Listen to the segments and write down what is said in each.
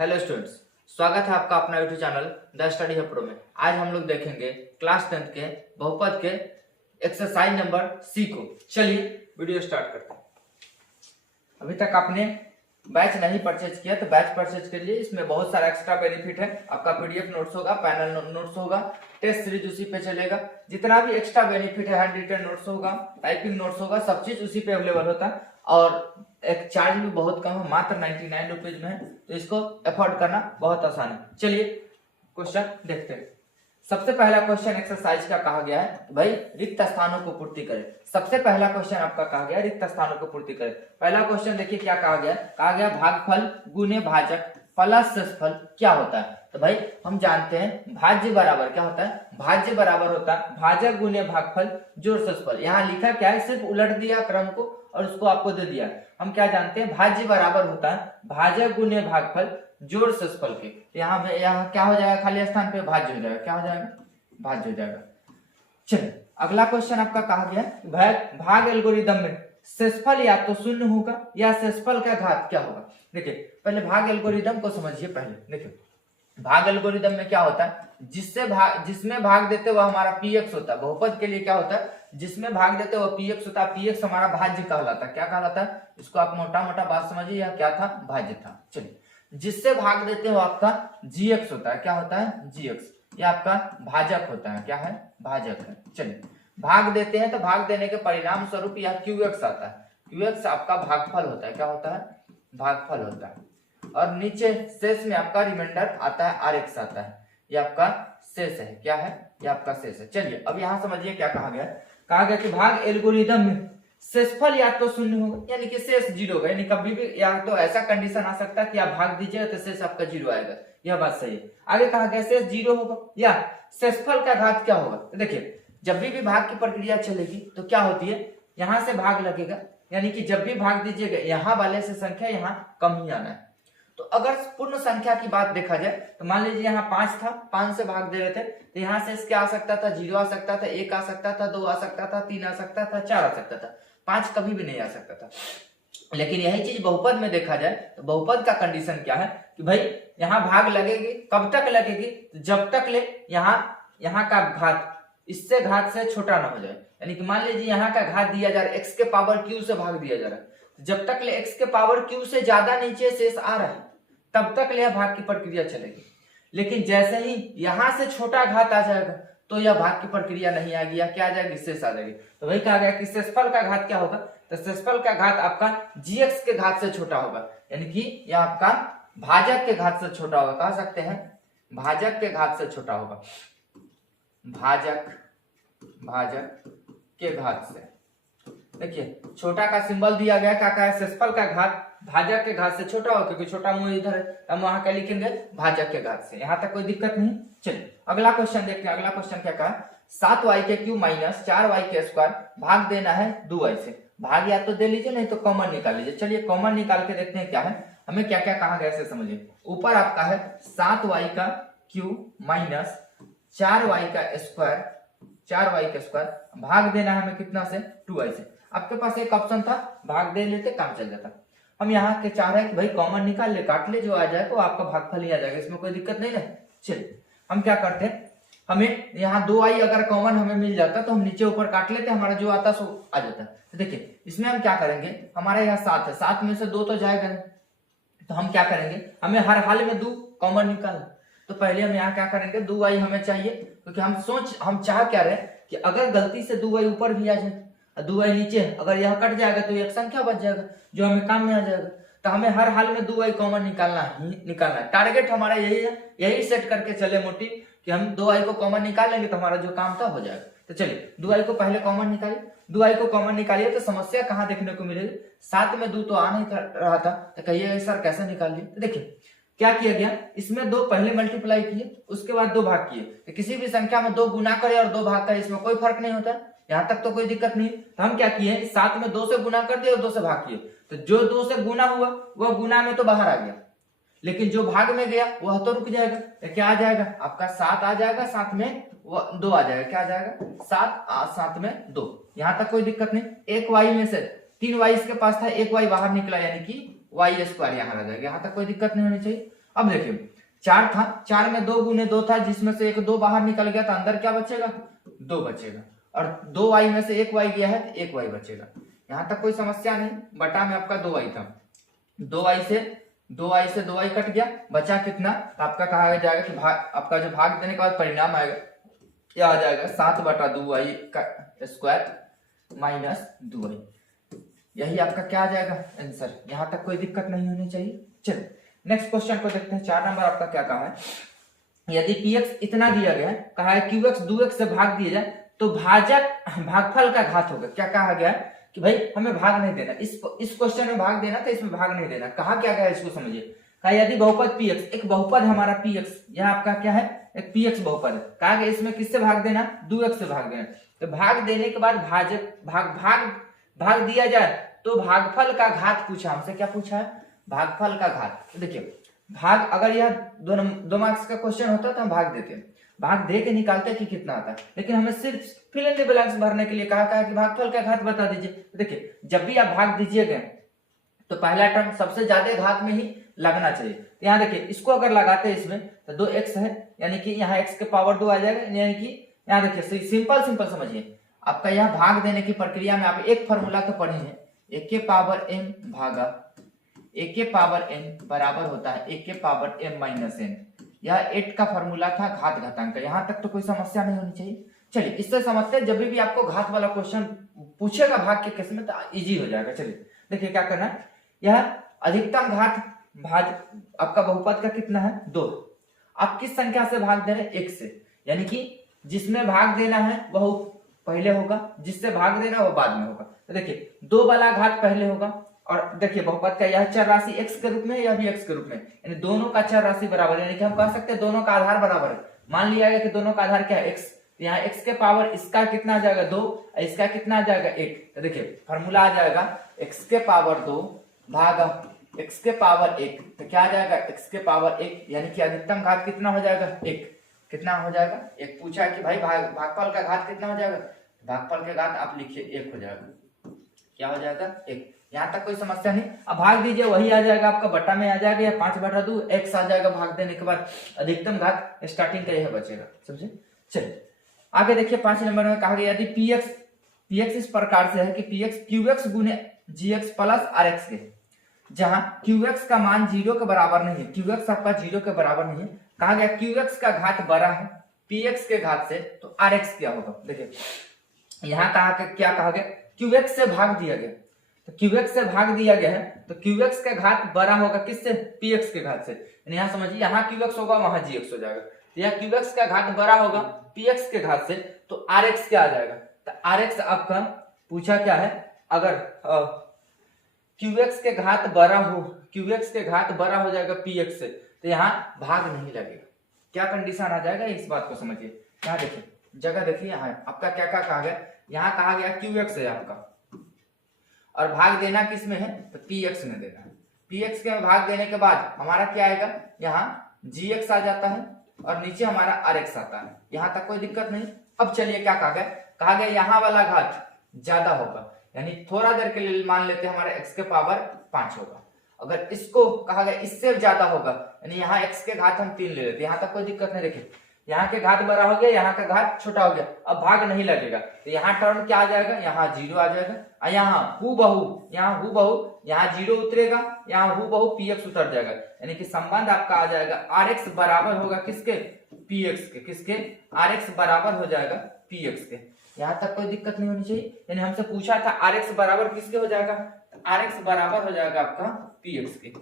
Hello students, स्वागत है आपका अपना YouTube channel the study hub pro में। आज हम लोग देखेंगे क्लास 10 के बहुपद के एक्सरसाइज नंबर सी को। चलिए वीडियो स्टार्ट करते हैं। अभी तक आपने बैच नहीं परचेज किया तो बैच परचेज के लिए इसमें बहुत सारा एक्स्ट्रा बेनिफिट है। आपका पीडीएफ नोट्स होगा, पैनल नोट्स होगा, टेस्ट सीरीज उसी पे चलेगा। जितना भी एक्स्ट्रा बेनिफिट है, हैंड रिटन नोट्स होगा, टाइपिंग नोट्स होगा, सब चीज उसी पे अवेलेबल होता है और एक चार्ज भी बहुत कम है, मात्र 99 रुपीज में है, तो इसको अफोर्ड करना बहुत आसान है। चलिए क्वेश्चन देखते हैं। सबसे पहला क्वेश्चन एक्सरसाइज का कहा गया है भाई रिक्त स्थानों को पूर्ति करें। सबसे पहला क्वेश्चन आपका कहा गया रिक्त स्थानों को पूर्ति करें। पहला क्वेश्चन देखिए क्या कहा गया भागफल गुने भाजक प्लस शेषफल क्या होता है। तो भाई हम जानते हैं भाज्य बराबर क्या होता है, भाज्य बराबर होता है भाजक गुने भागफल जोड़ शेषफल। यहाँ लिखा क्या है, सिर्फ उलट दिया क्रम को और उसको आपको दे दिया। हम क्या जानते हैं, भाज्य बराबर होता है भाजक गुने भागफल जोड़ शेषफल के। यहाँ क्या हो जाएगा, खाली स्थान पे भाज्य हो जाएगा। क्या हो जाएगा, भाज्य हो जाएगा। चलिए अगला क्वेश्चन आपका कहा गया भाग एल्गोरिदम में शेषफल या तो शून्य होगा या शेषफल का घात क्या होगा। देखिए पहले भाग एल्गोरिदम को समझिए। पहले देखिए भाग एल्गोरिदम में क्या होता है, जिसमें भाग देते वो हमारा पीएक्स होता है। बहुपद के लिए क्या होता है, जिसमें भाग देते वो पीएक्स होता है। पीएक्स हमारा भाज्य कहलाता है। क्या कहलाता है, इसको आप मोटा मोटा बात समझिए, यह क्या था, भाज्य था। चलिए जिससे भाग देते हो आपका जीएक्स होता है। क्या होता है, जीएक्स। ये आपका भाजक होता है। क्या है, भाजक है। चलिए भाग देते हैं तो भाग देने के परिणाम स्वरूप यह क्यूएक्स आता है। क्यूएक्स आपका भागफल होता है। क्या होता है, भागफल होता है। और नीचे शेष में आपका रिमाइंडर आता है, आरएक्स आता है। ये आपका शेष है। क्या है, ये आपका शेष है। चलिए अब यहां समझिए क्या कहा गया कि भाग एल्गोरिदम में शेषफल या तो शून्य होगा यानी कि शेष जीरो होगा। यानी कभी भी या तो ऐसा कंडीशन आ सकता है कि आप भाग दीजिएगा तो शेष आपका जीरो आएगा। यह बात सही है। आगे कहा गया शेष जीरो होगा या शेषफल का घात क्या होगा। तो देखिए जब भी भाग की प्रक्रिया चलेगी तो क्या होती है, यहां से भाग लगेगा, यानी कि जब भी भाग दीजिएगा यहाँ वाले से संख्या यहाँ कम ही आना है। तो अगर पूर्ण संख्या की बात देखा जाए तो मान लीजिए यहाँ 5 था, 5 से भाग दे रहे थे तो यहाँ से क्या आ सकता था, 0 आ सकता था, 1 आ सकता था, 2 आ सकता था, 3 आ सकता था, 4 आ सकता था, 5 कभी भी नहीं आ सकता था। लेकिन यही चीज बहुपद में देखा जाए तो बहुपद का कंडीशन क्या है कि भाई यहाँ भाग लगेगी, कब तक लगेगी, जब तक ले यहाँ का घात इससे घात से छोटा ना हो जाए। यानी कि मान लीजिए यहाँ का घात दिया जा रहा है, x के पावर q से भाग दिया जा रहा है, जब तक ले x के पावर q से ज्यादा नीचे शेष आ रहा है तब तक ले भाग की प्रक्रिया चलेगी। लेकिन जैसे ही यहां से छोटा घात आ जाएगा तो यह भाग की प्रक्रिया नहीं आएगी, या क्या आ जाएगी, शेष आ जाएगी। तो वही कहा गया कि शेषफल का घात क्या होगा, तो शेषफल का घात आपका जीएक्स के घात से छोटा होगा। यानी कि यह आपका भाजक के घात से छोटा होगा। कह सकते हैं भाजक के घात से छोटा होगा। भाजक के घात से, देखिए छोटा का सिंबल दिया गया, क्या कहा है, शेषफल का घात भाजक के घात से छोटा हो, क्योंकि छोटा मूल इधर है, हम वहां क्या लिखेंगे, भाजक के घात से। यहां तक कोई दिक्कत नहीं। चलिए अगला क्वेश्चन देखते हैं। अगला क्वेश्चन क्या कहा, 7y के क्यूब माइनस 4y के स्क्वायर भाग देना है 2y से। भाग या तो दे लीजिए नहीं तो कॉमन निकाल लीजिए। चलिए कॉमन निकाल के देखते हैं क्या है, हमें क्या क्या कहा गया ऐसे समझिए। ऊपर आपका है 7y का क्यूब माइनस 4y का स्क्वायर, 4y का स्क्वायर भाग देना है हमें कितना से, 2y से। आपके पास एक ऑप्शन था भाग दे लेते, काम चल जाता। हम यहाँ के चाह रहे हैं कि भाई कॉमन निकाल ले, काट ले, जो आ जाए तो आपका भागफल ही आ जाएगा, इसमें कोई दिक्कत नहीं है। चलिए हम क्या करते हैं, हमें यहाँ 2i अगर कॉमन हमें मिल जाता तो हम नीचे ऊपर काट लेते, हमारा जो आता सो आ जाता। तो देखिए इसमें हम क्या करेंगे, हमारा यहाँ 7 है, 7 में से 2 तो जाएगा, तो हम क्या करेंगे, हमें हर हाल में 2 कॉमन निकालना। तो पहले हम यहाँ क्या करेंगे, 2i हमें चाहिए, क्योंकि हम चाह क्या रहे कि अगर गलती से 2i ऊपर भी आ जाए, 2i नीचे, अगर यह कट जाएगा तो एक संख्या बच जाएगा जो हमें काम में आ जाएगा। तो हमें हर हाल में 2i कॉमन निकालना है। टारगेट हमारा यही है, यही सेट करके चले मोटिव कि हम 2i को कॉमन निकाल लेंगे तो हमारा जो काम था हो जाएगा। तो चलिए 2i को पहले कॉमन निकालिए। 2i को कॉमन निकालिए तो समस्या कहाँ देखने को मिलेगी, 7 में 2 तो आ नहीं रहा था, तो कहिए सर कैसे निकालिए। तो देखिए क्या किया गया, इसमें 2 पहले मल्टीप्लाई किए, उसके बाद 2 भाग किए। तो किसी भी संख्या में 2 गुना करे और 2 भाग करे, इसमें कोई फर्क नहीं होता, यहां तक तो कोई दिक्कत नहीं। तो हम क्या किए, 7 में 2 से गुना कर दिए और 2 से भाग किए। तो जो 2 से गुना हुआ वह गुना में तो बाहर आ गया, लेकिन जो भाग में गया वह तो रुक जाएगा। तो क्या आ जाएगा, आपका 7 आ जाएगा, साथ में 2 आ जाएगा। क्या आ जाएगा, 7 में 2, यहां तक कोई दिक्कत नहीं। एक y में से 3y इसके पास था, एक y बाहर निकला, यानी कि y स्क्वायर यहाँ आ जाएगा, यहाँ तक कोई दिक्कत नहीं होनी चाहिए। अब देखिए 4 था, 4 में 2 गुने 2 था, जिसमें से एक 2 बाहर निकल गया तो अंदर क्या बचेगा, 2 बचेगा, और 2y में से 1y गया है तो 1y बचेगा। यहां तक कोई समस्या नहीं। बटा में आपका 2y था, 2y से 2y कट गया, बचा कितना, तो आपका कहा जाएगा कि आपका जो भाग देने के बाद परिणाम आएगा क्या आ जाएगा, 7/2y का स्क्वायर माइनस 2y। यही आपका क्या आ जाएगा आंसर। यहां तक कोई दिक्कत नहीं होनी चाहिए। चलिए नेक्स्ट क्वेश्चन को देखते हैं। 4 नंबर आपका क्या कहा है, यदि px इतना दिया गया है, कहा है qx 2x से भाग दिया जाए तो भागफल का घात होगा। क्या कहा गया है कि भाई हमें भाग नहीं देना, इस क्वेश्चन में भाग देना था, इसमें भाग नहीं देना। कहा क्या गया इसको समझिए। कहा यदि बहुपद px, एक बहुपद है हमारा px, यह आपका क्या है, एक px बहुपद है। कहा गया इसमें किससे भाग देना, 2x से भाग देना। तो भाग देने के बाद भाग दिया जाए तो भागफल का घात पूछा हमसे। क्या पूछा है, भागफल का घात। तो देखिए भाग, अगर यह 2 मार्क्स का क्वेश्चन होता तो हम भाग देते, भाग दे के निकालते कि कितना आता है, लेकिन हमें सिर्फ फिल इन द ब्लैंक्स भरने के लिए कहा है कि भागफल का घात बता दीजिए। तो देखिए जब भी आप भाग दीजिएगा तो पहला टर्म सबसे ज्यादा घात में ही लगना चाहिए। यहाँ देखिए इसको अगर लगाते हैं इसमें तो 2x है, यानी कि यहाँ x के पावर 2 आ जाएगा, यानी कि यहाँ देखिए सिंपल समझिए। आपका यह भाग देने की प्रक्रिया में आप एक फॉर्मूला तो पढ़े हैं, a के पावर m भागा a के पावर n बराबर होता है a के पावर m माइनस n। यह 8 का फॉर्मूला था घात घातांक। यहाँ तक तो कोई समस्या नहीं होनी चाहिए। चलिए इससे समझते हैं, जब भी आपको घात वाला क्वेश्चन पूछेगा भाग के केस में तो इजी हो जाएगा। चलिए देखिए क्या करना है, यह अधिकतम घात भाग आपका बहुपद का कितना है, 2। आप किस संख्या से भाग दे रहे हैं, 1 से, यानी कि जिसमें भाग देना है वह पहले होगा, जिससे भाग देना वो बाद में होगा। तो देखिए 2 वाला घात पहले होगा, और देखिए बहुपद का यह चर राशि x के रूप में, यह भी x के रूप में, यानी दोनों का चर राशि बराबर है, यानी कि हम कह सकते हैं दोनों का आधार बराबर है। मान लिया गया कि दोनों का आधार क्या है, x। तो यहाँ x के पावर इसका कितना आ जाएगा, 2, इसका कितना आ जाएगा, 1। तो देखिए फॉर्मूला आ जाएगा x के पावर 2 भागा x के पावर 1। तो क्या आ जाएगा, x के पावर 1, यानी कि अधिकतम घात कितना हो जाएगा, 1। कितना हो जाएगा, 1 पूछा कि भाई भागफल का घात कितना हो जाएगा, भागफल का घात आप लिखिए 1 हो जाएगा। क्या हो जाएगा, 1। यहाँ तक कोई समस्या नहीं। अब भाग दीजिए, वही आ जाएगा आपका, बटा में आ जाएगा, या 5/2 x आ जाएगा भाग देने के बाद। अधिकतम घात स्टार्टिंग का यह बचेगा, समझे। चलिए आगे देखिए 5 नंबर में कहा गया यदि px इस प्रकार से है कि px qx गुने gx प्लस rx के, जहां qx का मान 0 के बराबर नहीं है, qx आपका 0 के बराबर नहीं है। कहा गया qx का घात बड़ा है px के घात से, तो rx क्या होगा। देखिए यहाँ क्या कहा गया, qx से भाग दिया गया, तो qx से भाग दिया गया है तो qx का घात बड़ा होगा किससे, px के घात से। यहाँ समझिए, यहाँ qx होगा वहां gx हो जाएगा, तो यहाँ qx का घात बड़ा होगा px के घात से, तो rx क्या आ जाएगा। तो rx आपका पूछा क्या है, अगर qx के घात बड़ा हो, qx के घात बड़ा हो जाएगा px से, तो यहाँ भाग नहीं लगेगा। क्या कंडीशन आ जाएगा, इस बात को समझिए। यहाँ देखिए जगह देखिए, यहाँ आपका क्या क्या कहा गया, यहाँ कहा गया qx है आपका, और भाग देना किस में है, तो px में देना है। px के में भाग देने के बाद हमारा क्या आएगा, यहाँ gx आ जाता है, और नीचे हमारा rx आता है। यहाँ तक कोई दिक्कत नहीं। अब चलिए क्या कहा गया यहाँ वाला घात ज्यादा होगा, यानी थोड़ा देर के लिए मान लेते हैं हमारा x के पावर 5 होगा। अगर इसको कहा गया इससे ज्यादा होगा, यानी यहाँ x के घात हम 3 ले लेते, यहाँ तक कोई दिक्कत नहीं। देखिए यहाँ के घात बड़ा हो गया, यहाँ का घात छोटा हो गया, अब भाग नहीं लगेगा, तो यहाँ टर्म क्या आ जाएगा, यहाँ 0 आ जाएगा, और यहाँ हूबहू यहाँ 0 उतरेगा, यहाँ हूबहू px उतर जाएगा, यानी कि संबंध आपका आ जाएगा rx बराबर होगा किसके, px के, किसके, rx बराबर हो जाएगा px के। यहाँ तक कोई दिक्कत नहीं होनी चाहिए। यानी हमसे पूछा था rx बराबर किसके हो जाएगा, rx बराबर हो जाएगा आपका px के।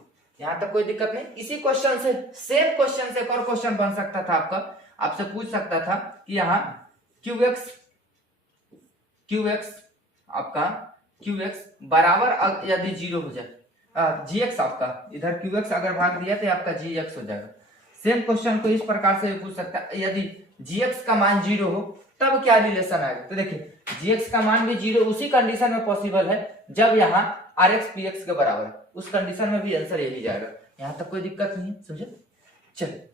यहाँ तक कोई दिक्कत नहीं। इसी क्वेश्चन से, सेम क्वेश्चन से एक और क्वेश्चन बन सकता था आपका, आपसे पूछ सकता था कि यहाँ qx बराबर यदि 0 हो जाए, gx आपका इधर qx अगर भाग दिया तो आपका gx हो जाएगा। सेम क्वेश्चन को इस प्रकार से पूछ सकता है, यदि gx का मान 0 हो तब क्या रिलेशन आएगा। तो देखिए gx का मान भी 0 उसी कंडीशन में पॉसिबल है जब यहाँ rx px के बराबर है, उस कंडीशन में भी आंसर यही जाएगा। यहाँ तक कोई दिक्कत नहीं है, समझे। चलिए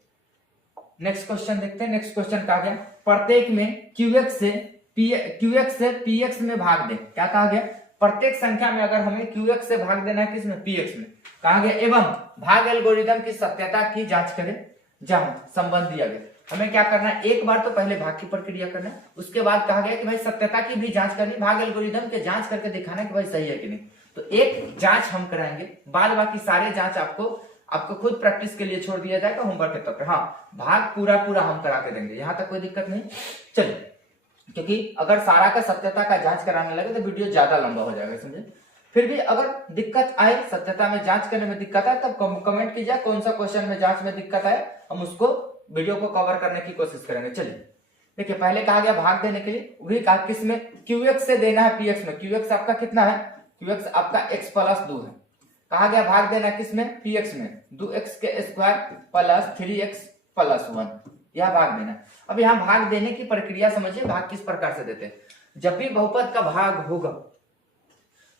नेक्स्ट क्वेश्चन देखते हैं। नेक्स्ट क्वेश्चन कहा गया प्रत्येक में qx से px में भाग दे। क्या कहा गया, प्रत्येक संख्या में अगर हमें QX से भाग देना है किसमें, PX में, कहा गया एवं भाग एल्गोरिदम की सत्यता की जांच करें जहां संबंध दिया गया। हमें क्या करना है, एक बार तो पहले भाग की प्रक्रिया करना है, उसके बाद कहा गया कि भाई सत्यता की भी जांच करनी, भाग एल्गोरिदम के जांच करके दिखाना है कि भाई सही है कि नहीं। तो एक जांच हम कराएंगे, बाद बाकी सारे जांच आपको खुद प्रैक्टिस के लिए छोड़ दिया जाएगा होमवर्क के तौर पर। हाँ, भाग पूरा हम करा के देंगे, यहां तक कोई दिक्कत नहीं। चलिए, क्योंकि अगर सारा का सत्यता का जांच कराने लगे तो वीडियो ज्यादा लंबा हो जाएगा, समझे। फिर भी अगर दिक्कत आए, सत्यता में जांच करने में दिक्कत आए, तब कमेंट कीजिए कौन सा क्वेश्चन में जांच में दिक्कत आए, हम उसको वीडियो को कवर करने की कोशिश करेंगे। चलिए देखिए, पहले कहा गया भाग देने के लिए, वही कहा किसमें, QX से देना है PX में। QX आपका कितना है, QX आपका x + 2 है। कहा गया भाग देना किसमें, PX में, 2x के स्क्वायर प्लस 3x + 1, यह भाग देना। अब यहाँ भाग देने की प्रक्रिया समझिए, भाग किस प्रकार से देते हैं। जब भी बहुपद का भाग होगा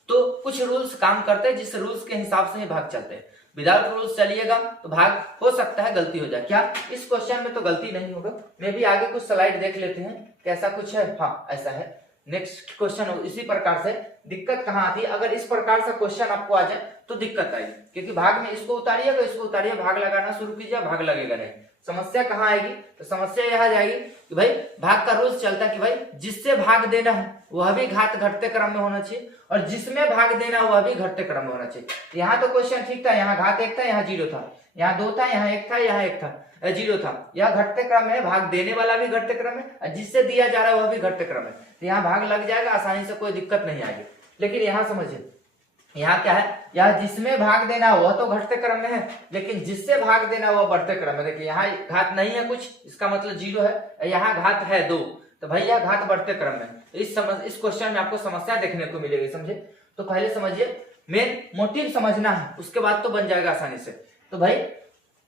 तो कुछ रूल्स काम करते हैं, जिस रूल्स के हिसाब से भाग चलते हैं। विदाउट रूल्स चलिएगा तो भाग हो सकता है गलती हो जाए। क्या इस क्वेश्चन में तो गलती नहीं होगा, मैं भी आगे कुछ स्लाइड देख लेते हैं कैसा कुछ है। हाँ, ऐसा है। नेक्स्ट क्वेश्चन इसी प्रकार से। दिक्कत कहाँ आती है, अगर इस प्रकार से क्वेश्चन आपको आ जाए तो दिक्कत आएगी, क्योंकि भाग में इसको उतारिएगा, इसको उतारिए, भाग लगाना शुरू कीजिए, भाग लगेगा नहीं। समस्या कहाँ आएगी, तो समस्या यह आ जाएगी कि भाई भाग का रूल्स चलता है कि भाई जिससे भाग देना है वह भी घात घटते क्रम में होना चाहिए, और जिसमें भाग देना वह भी घटते क्रम में होना चाहिए। यहाँ तो क्वेश्चन ठीक था, यहाँ घात 1 था, यहाँ 0 था, यहाँ 2 था, यहाँ 1 था, यहाँ 1 था, 0 था। यह घटते क्रम में, भाग देने वाला भी घटते क्रम है, जिससे दिया जा रहा है वह भी घटते क्रम है, तो यहाँ भाग लग जाएगा आसानी से, कोई दिक्कत नहीं आएगी। लेकिन यहाँ समझिए, यहाँ क्या है, यहाँ जिसमें भाग देना वह तो घटते क्रम में है, लेकिन जिससे भाग देना वह बढ़ते क्रम में। देखिए यहाँ घात नहीं है कुछ, इसका मतलब 0 है, यहाँ घात है 2, तो भाई यह घात बढ़ते क्रम में। इस क्वेश्चन में आपको समस्या देखने को मिलेगी, समझे। तो पहले समझिए, मेन मोटिव समझना है, उसके बाद तो बन जाएगा आसानी से। तो भाई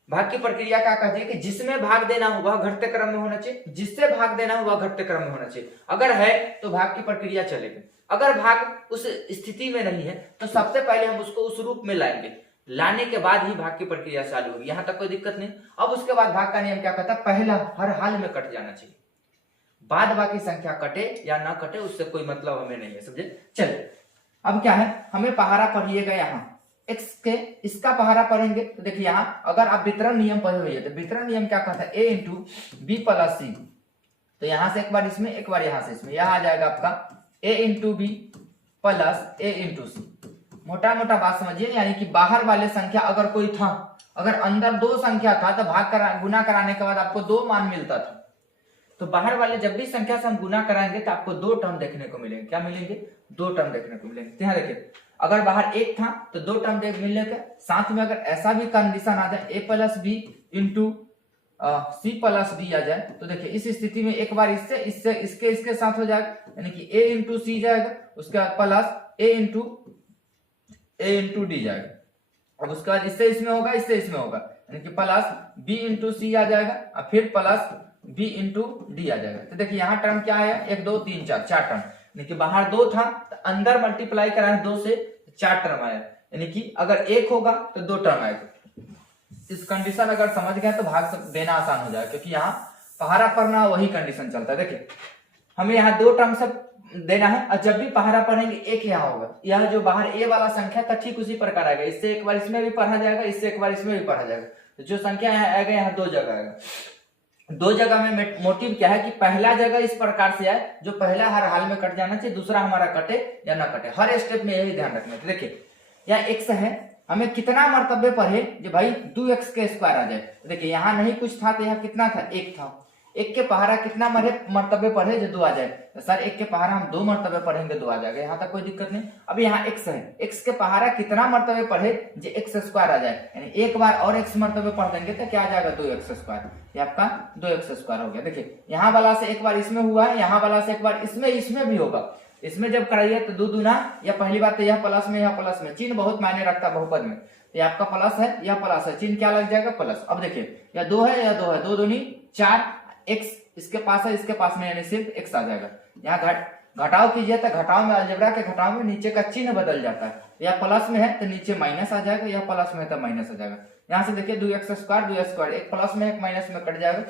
भाग की प्रक्रिया क्या कहती है कि जिसमें भाग देना हो वह घटते क्रम में होना चाहिए, जिससे भाग देना हो वह घटते क्रम में होना चाहिए। अगर है तो भाग की प्रक्रिया चलेगी, अगर भाग उस स्थिति में नहीं है तो सबसे पहले हम उसको उस रूप में लाएंगे, लाने के बाद ही भाग की प्रक्रिया चालू होगी। यहां तक कोई दिक्कत नहीं। अब उसके बाद भाग का नियम क्या कहता है, पहला हर हाल में कट जाना चाहिए, बाद बाकी संख्या कटे या ना कटे उससे कोई मतलब हमें नहीं है, समझे। चलिए अब क्या है, हमें पहाड़ा पढ़िएगा, यहाँ x के इसका पहाड़ा पढ़ेंगे तो देखिए यहाँ अगर आप वितरण नियम पढ़े हुए तो वितरण नियम क्या कहता है, a × b + c। तो यहाँ से एक बार इसमें, एक बार यहाँ से इसमें, यह आ जाएगा आपका a × b + a × c। मोटा मोटा बात समझिए, यानी कि बाहर वाले संख्या अगर कोई था, अगर अंदर 2 संख्या था तो गुना कराने के बाद आपको 2 मान मिलता था। तो बाहर वाले जब भी संख्या से हम गुना कराएंगे तो आपको 2 टर्म देखने को मिलेंगे। क्या मिलेंगे, 2 टर्म देखने को मिलेंगे। तो यहाँ देखिए, अगर बाहर 1 था तो 2 टर्म मिलने के साथ में, अगर ऐसा भी कंडीशन आ जाए a + b × c + d आ जाए, तो देखिए इस स्थिति में एक बार इससे इसके साथ हो जाएगा, यानी कि a × c जाएगा, उसके बाद प्लस a × d जाएगा। अब उसके बाद इससे इसमें होगा, इससे इसमें होगा, यानी कि प्लस b × c आ जाएगा, और फिर प्लस b × d आ जाएगा। तो देखिए यहाँ टर्म क्या है, 1 2 3 4 टर्म, यानी कि बाहर 2 था तो अंदर मल्टीप्लाई कराए 2 से 4 टर्म आया, यानी कि अगर 1 होगा तो 2 टर्म आएगा। इस कंडीशन अगर समझ गए तो भाग देना आसान हो जाएगा, क्योंकि यहाँ पहाड़ा पढ़ना वही कंडीशन चलता है। देखिए हमें यहाँ 2 टर्म से देना है, और जब भी पहाड़ा पढ़ेंगे 1 यहाँ होगा, यह जो बाहर a वाला संख्या था ठीक उसी प्रकार आएगा, इससे एक बार इसमें भी पढ़ा जाएगा, इससे एक बार इसमें भी पढ़ा जाएगा। तो जो संख्या यहाँ आएगा, यहाँ 2 जगह आएगा। 2 जगह में मोटिव क्या है कि पहला जगह इस प्रकार से आए, जो पहला हर हाल में कट जाना चाहिए, दूसरा हमारा कटे या ना कटे, हर स्टेप में यही ध्यान रखना। तो देखिए यहाँ x है, हमें कितना मर्तबे पढ़े जो भाई 2x के स्क्वायर आ जाए। तो देखिए यहाँ नहीं कुछ था तो यहाँ कितना था, 1 था, 1 के पहाड़ा कितना मर्तबे पढ़े जो 2 आ जाए, तो सर 1 के पहाड़ा हम 2 मर्तबे पढ़ेंगे 2 आ जाएगा, यहाँ तक कोई दिक्कत नहीं। अब यहाँ x है, x के पहाड़ा कितना मर्तबे पढ़े जो x² आ जाए, यानी एक बार और x मर्तबे पढ़ देंगे तो क्या आ जाएगा, 2x², ये आपका 2x² हो गया। देखिए यहाँ वाला से एक बार इसमें हुआ है, यहाँ वाला से एक बार इसमें भी होगा। इसमें जब कराइए तो 2 दूना, या पहली बात तो यह प्लस में, यह प्लस में, चिन्ह बहुत मायने रखता है बहुपद में। तो आपका प्लस है, यह प्लस है, चिन्ह क्या लग जाएगा, प्लस। अब देखिए यह 2 है, यह 2 है, 2 दूनी 4, x इसके पास है, इसके पास में, यानी सिर्फ x आ जाएगा। यहाँ घटाव कीजिए तो घटाव में, अलजेब्रा के घटाव में नीचे का चिन्ह बदल जाता है, यह प्लस में है तो नीचे माइनस आ जाएगा, यह प्लस में है तो माइनस आ जाएगा। यहाँ से देखिए 2x², एक प्लस में एक माइनस में कट जाएगा।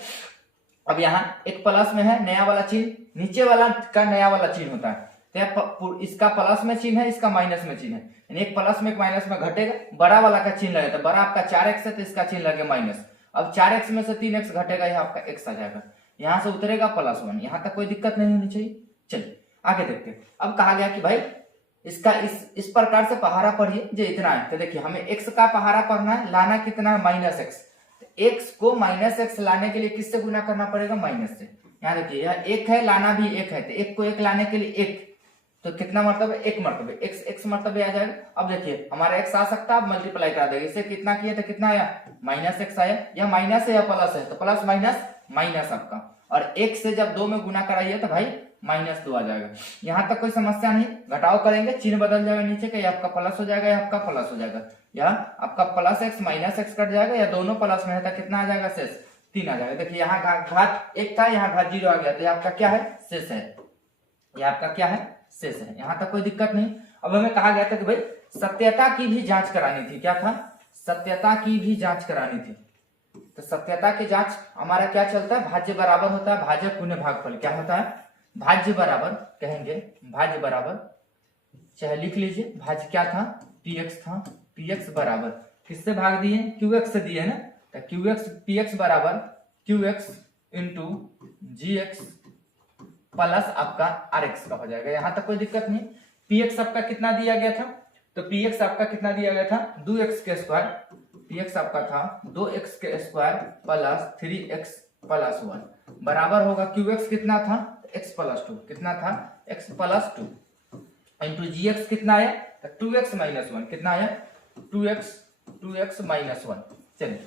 अब यहाँ एक प्लस में है, नया वाला चिन्ह, नीचे वाला का नया वाला चिन्ह होता है, तो इसका प्लस में चिन्ह है, इसका माइनस में चिन्ह है, यानी एक प्लस में एक माइनस में घटेगा, बड़ा वाला का चिन्ह लगे तो बड़ा आपका 4x है तो इसका चिन्ह लगे माइनस। अब 4x में से 3x घटेगा, यह आपका x आ जाएगा, यहां से उतरेगा +1। यहां तक कोई दिक्कत नहीं होनी चाहिए। चलिए आगे देखते हैं। अब कहा गया कि भाई इसका इस प्रकार से पहाड़ा पढ़िए जो इतना है। तो देखिए हमें x का पहाड़ा पढ़ना है, लाना कितना है -x। तो x को -x लाने के लिए किससे गुना करना पड़ेगा? माइनस से। यहाँ देखिए यह 1 है, लाना भी 1 है, तो 1 को 1 लाने के लिए 1, तो कितना मरतबे? 1 मरतबे, x मरतबे आ जाएगा। अब देखिए हमारा x आ सकता है, अब मल्टीप्लाई करा देगा, इससे कितना किया तो कितना आया? -x आया। यह माइनस है या प्लस है? तो प्लस माइनस माइनस आपका, और 1 से जब 2 में गुना कराइए तो भाई -2 आ जाएगा। यहां तक कोई समस्या नहीं। घटाव करेंगे, चिन्ह बदल जाएगा नीचे का, ये आपका प्लस हो जाएगा, या आपका प्लस हो जाएगा, या आपका +x -x कट जाएगा, या दोनों प्लस में है तो कितना आ जाएगा? शेष 3 आ जाएगा। देखिए यहाँ घात 1 था, यहाँ घात 0 आ गया, तो ये आपका क्या है? शेष है। ये आपका क्या है? शेष है। यहां तक कोई दिक्कत नहीं। अब हमें कहा गया था कि भाई सत्यता की भी जांच करानी थी। क्या था? सत्यता की भी जांच करानी थी। तो सत्यता की जांच हमारा क्या चलता है? भाज्य बराबर होता है भाजक गुने भागफल। क्या होता है? भाज्य बराबर, कहेंगे भाज्य बराबर, चाहे लिख लीजिए, भाज्य क्या था? px था। px बराबर किससे भाग दिए? qx से दिए ना, तो qx px बराबर qx इंटू gx प्लस आपका rx का हो जाएगा। यहां तक कोई दिक्कत नहीं। px आपका कितना दिया गया था? तो px आपका कितना दिया गया था? 2x के स्क्वायर। px आपका था 2x के स्क्वायर प्लस 3x प्लस 1 बराबर होगा qx कितना था? x plus 2। कितना था? x प्लस 2 इंटू gx कितना आया? तो 2x माइनस 1। कितना आया? 2x minus 1। चलिए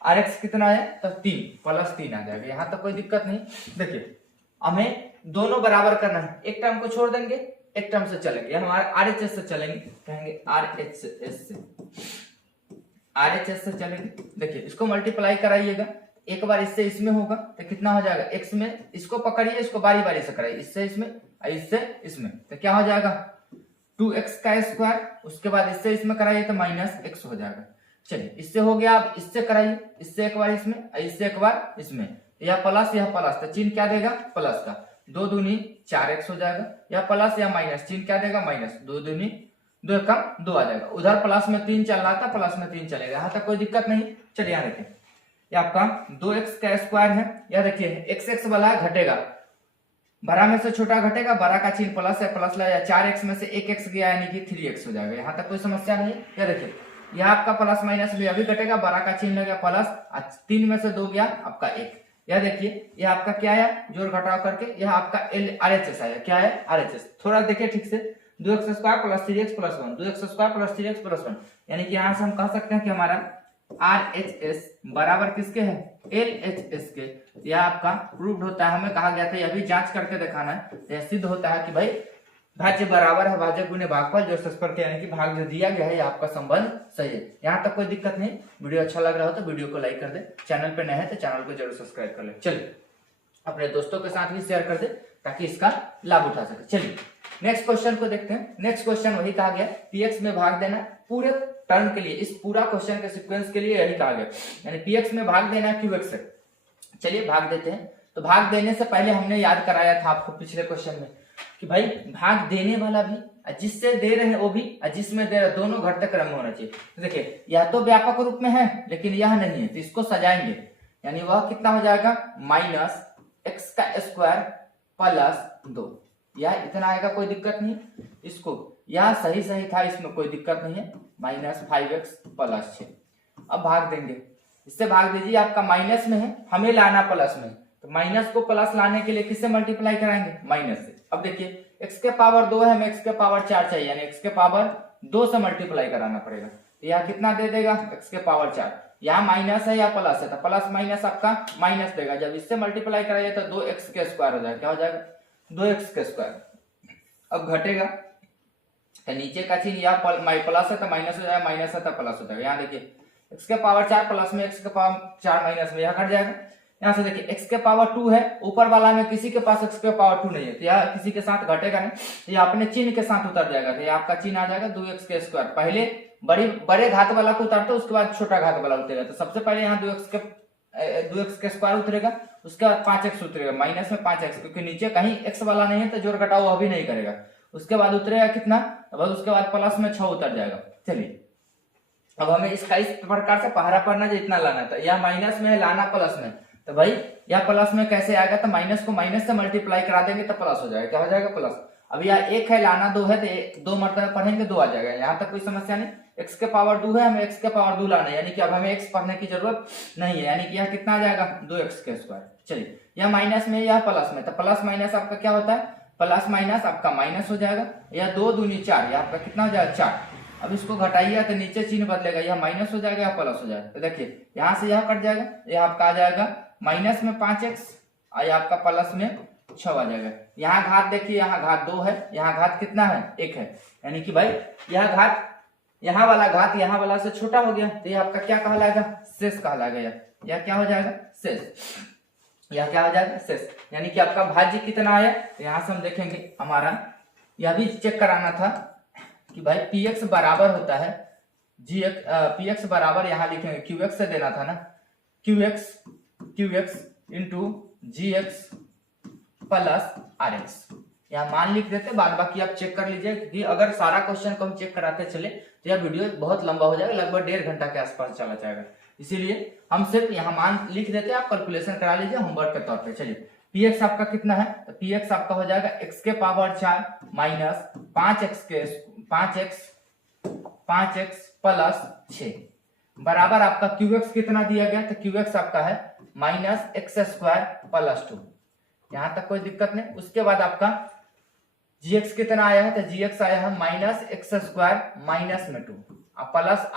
rx कितना आया? तो 3 प्लस 3 आ जाएगा। यहां तक कोई दिक्कत नहीं। देखिए हमें दोनों बराबर करना है, एक टर्म को छोड़ देंगे, एक टर्म से चलेंगे, हमारे RHS से चलेंगे, कहेंगे RHS से चलेंगे। देखिए इसको मल्टीप्लाई कराइएगा, एक बार इससे इसमें होगा तो कितना हो जाएगा? x में, इसको पकड़िए, इसको बारी बारी से कराइए, इससे इसमें इससे इसमें, तो क्या हो जाएगा? 2x का स्क्वायर, उसके बाद इससे इसमें कराइए तो -x हो जाएगा। चलिए इससे हो गया, अब इससे कराइए, इससे एक बार इसमें, इससे एक बार इसमें, यह प्लस तो चिन्ह क्या देगा? प्लस का। 2 दूनी 4x हो जाएगा, या प्लस या माइनस, चिन्ह क्या देगा? माइनस। 2 दूनी 2 कम 2 आ जाएगा। उधर प्लस में 3 चल रहा था, प्लस में 3 चलेगा, यहां तक कोई दिक्कत नहीं। चलिए यहाँ देखिए, ये आपका 2x का स्क्वायर है, या देखिए x वाला घटेगा, बड़ा में से छोटा घटेगा, बड़ा का चिन्ह प्लस है, प्लस लगा, 4x में से 1x गया यानी कि 3x हो जाएगा। यहां तक कोई समस्या नहीं। या देखिए यह आपका प्लस माइनस भी अभी घटेगा, बड़ा का चिन्ह लगा प्लस, 3 में से 2 गया आपका 1। यह देखिए यह आपका क्या आया? जोड़ घटाव करके यह आपका RHS आया। क्या है? RHS। थोड़ा देखिए ठीक से, 2x square plus 3x plus 1, 2x square plus 3x plus 1, यानी कि यहां से हम कह सकते हैं कि हमारा RHS बराबर किसके है? LHS के। यह आपका प्रूव्ड होता है। हमें कहा गया था यह भी जांच करके दिखाना है। यह सिद्ध होता है कि भाई भाज्य बराबर है भाजक गुने भागफल, जो सस्पर के यानी कि भाग जो दिया गया है, आपका संबंध सही है। यहाँ तक कोई दिक्कत नहीं। वीडियो अच्छा लग रहा हो तो वीडियो को लाइक कर दे, चैनल पे नए हैं तो चैनल को जरूर सब्सक्राइब कर ले। चलिए अपने दोस्तों के साथ भी शेयर कर दे ताकि इसका लाभ उठा सके। चलिए नेक्स्ट क्वेश्चन को देखते हैं। नेक्स्ट क्वेश्चन वही कहा गया, px में भाग देना पूरे टर्म के लिए, इस पूरा क्वेश्चन के सीक्वेंस के लिए यही कहा गया, यानी px में भाग देना qx से। चलिए भाग देते हैं। तो भाग देने से पहले हमने याद कराया था आपको पिछले क्वेश्चन में कि भाई भाग देने वाला भी, जिससे दे रहे हैं वो भी, जिसमें दे रहे, दोनों घटते क्रम में होना चाहिए। तो देखिए यह तो व्यापक रूप में है लेकिन यह नहीं है, तो इसको सजाएंगे, यानी वह कितना हो जाएगा? -x का स्क्वायर प्लस 2, यह इतना आएगा, कोई दिक्कत नहीं। इसको यह सही था, इसमें कोई दिक्कत नहीं है। -5x plus 6। अब भाग देंगे, इससे भाग दीजिए, आपका माइनस में है, हमें लाना प्लस में, तो माइनस को प्लस लाने के लिए किससे मल्टीप्लाई कराएंगे? माइनस से। अब देखिए x के पावर 2 है, हमें x के पावर 4 चाहिए, यानी x के पावर 2 से मल्टीप्लाई कराना पड़ेगा। तो यह कितना दे देगा? x के पावर 4। यहाँ माइनस है या प्लस है, तो प्लस माइनस आपका माइनस देगा। जब इससे मल्टीप्लाई कराइए तो 2x के स्क्वायर हो जाएगा। क्या हो जाएगा? 2x के स्क्वायर। अब घटेगा तो नीचे का चिन्ह या प्लस है तो माइनस हो जाएगा, माइनस है तो प्लस हो जाएगा। यहाँ देखिए x के पावर 4 प्लस में x के पावर 4 माइनस में, यह घट जाएगा। यहाँ से देखिए x के पावर 2 है, ऊपर वाला में किसी के पास x के पावर 2 नहीं है, तो यह किसी के साथ घटेगा नहीं, यह अपने चिन्ह के साथ उतर जाएगा। तो यह आपका चिन्ह आ जाएगा 2x के स्क्वायर। पहले बड़े घात वाला को उतारते, उसके बाद छोटा घात वाला उतरेगा। तो सबसे पहले यहाँ 2x के 2x का स्क्वायर उतरेगा, उसके बाद 5x उतरेगा, माइनस में 5x, क्योंकि नीचे कहीं x वाला नहीं है तो जोड़ घटाव वह भी नहीं करेगा। उसके बाद उतरेगा कितना, बस उसके बाद प्लस में 6 उतर जाएगा। चलिए अब हमें इसका इस प्रकार से पहाड़ा पढ़ना जितना लाना था, यह माइनस में है, लाना प्लस में, तो भाई यह प्लस में कैसे आएगा, तो माइनस को माइनस से मल्टीप्लाई करा देंगे तो प्लस हो जाएगा। क्या हो जाएगा, प्लस। अब यह 1 है, लाना 2 है, तो 2 मरतबा पढ़ेंगे 2 आ जाएगा। यहाँ तक कोई समस्या नहीं। x के पावर 2 है, हमें x के पावर 2 लाना है, यानी कि अब हमें x पढ़ने की जरूरत नहीं है, यानी कि यह कितना आ जाएगा, 2x के स्क्वायर। चलिए यह माइनस में, यह प्लस में, तो प्लस माइनस आपका क्या होता है, प्लस माइनस आपका माइनस हो जाएगा। यह 2 दूनी 4, यह आपका कितना हो जाएगा, 4। अब इसको घटाइए तो नीचे चिन्ह बदलेगा, यह माइनस हो जाएगा या प्लस हो जाएगा। तो देखिए यहाँ से यह कट जाएगा, यह आपका आ जाएगा माइनस में 5x और आपका प्लस में 6 आ जाएगा। यहाँ घात देखिए, यहाँ घात 2 है, यहाँ घात कितना है, 1 है, यानी कि भाई यह घात, यहाँ वाला घात यहाँ वाला से छोटा हो गया, तो यह आपका क्या कहलाएगा, शेष कहलाएगा। यह क्या हो जाएगा, शेष। यह क्या हो जाएगा, शेष, यानी कि आपका भाज्य कितना आया, यहाँ से हम देखेंगे। हमारा यह भी चेक कराना था कि भाई px बराबर होता है gx, px बराबर यहाँ लिखेंगे qx से देना था ना, qx into gx plus rx, यहाँ मान लिख देते, बाद बाकी आप चेक कर लीजिए, क्योंकि अगर सारा क्वेश्चन को हम चेक कराते चले तो यह वीडियो बहुत लंबा हो जाएगा, लगभग 1.5 घंटा के आसपास चला जाएगा। इसीलिए हम सिर्फ यहाँ मान लिख देते हैं, आप कैलकुलेशन करा लीजिए होमवर्क के तौर पे। चलिए px आपका कितना है, तो px आपका हो जाएगा x के पावर 4 माइनस 5x प्लस 6 बराबर आपका qx कितना दिया गया, तो qx आपका है माइनस x स्क्वायर प्लस 2। यहां तक कोई दिक्कत नहीं। उसके बाद आपका gx कितना आया है, तो gx आया है माइनस x स्क्वायर माइनस में 2 प्लस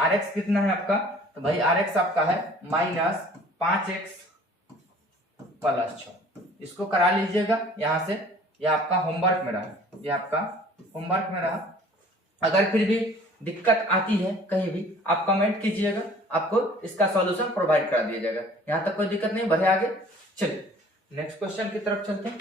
rx कितना है आपका, तो भाई rx आपका है माइनस 5x प्लस 6। इसको करा लीजिएगा यहाँ से, यह आपका होमवर्क में रहा, यह आपका होमवर्क में रहा। अगर फिर भी दिक्कत आती है कहीं भी, आप कमेंट कीजिएगा, आपको इसका सॉल्यूशन प्रोवाइड करा दिया जाएगा। यहाँ तक कोई दिक्कत नहीं, बढ़े आगे। चलिए नेक्स्ट क्वेश्चन की तरफ चलते हैं।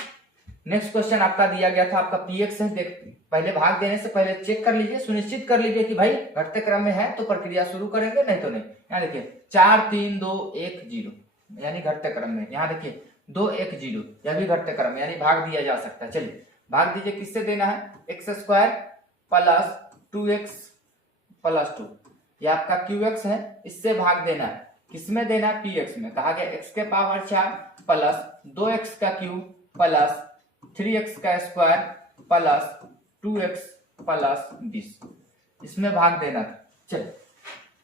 नेक्स्ट क्वेश्चन आपका दिया गया था, आपका px है। पहले भाग देने से पहले चेक कर लीजिए, सुनिश्चित कर लीजिए कि भाई घटते क्रम में है तो प्रक्रिया शुरू करेंगे, नहीं तो नहीं। यहाँ देखिए 4 3 2 1 0, यानी घटते क्रम में। यहाँ देखिए 2 1 0, यह भी घटते क्रम में, यानी भाग दिया जा सकता है। चलिए भाग दीजिए, किससे देना है, x square plus 2x plus 2, यह आपका qx है, इससे भाग देना है। किसमें देना है, px में। कहा गया x के पावर 4 प्लस 2x का क्यूब प्लस 3x का स्क्वायर प्लस 2x प्लस 20, इसमें भाग देना था। चलिए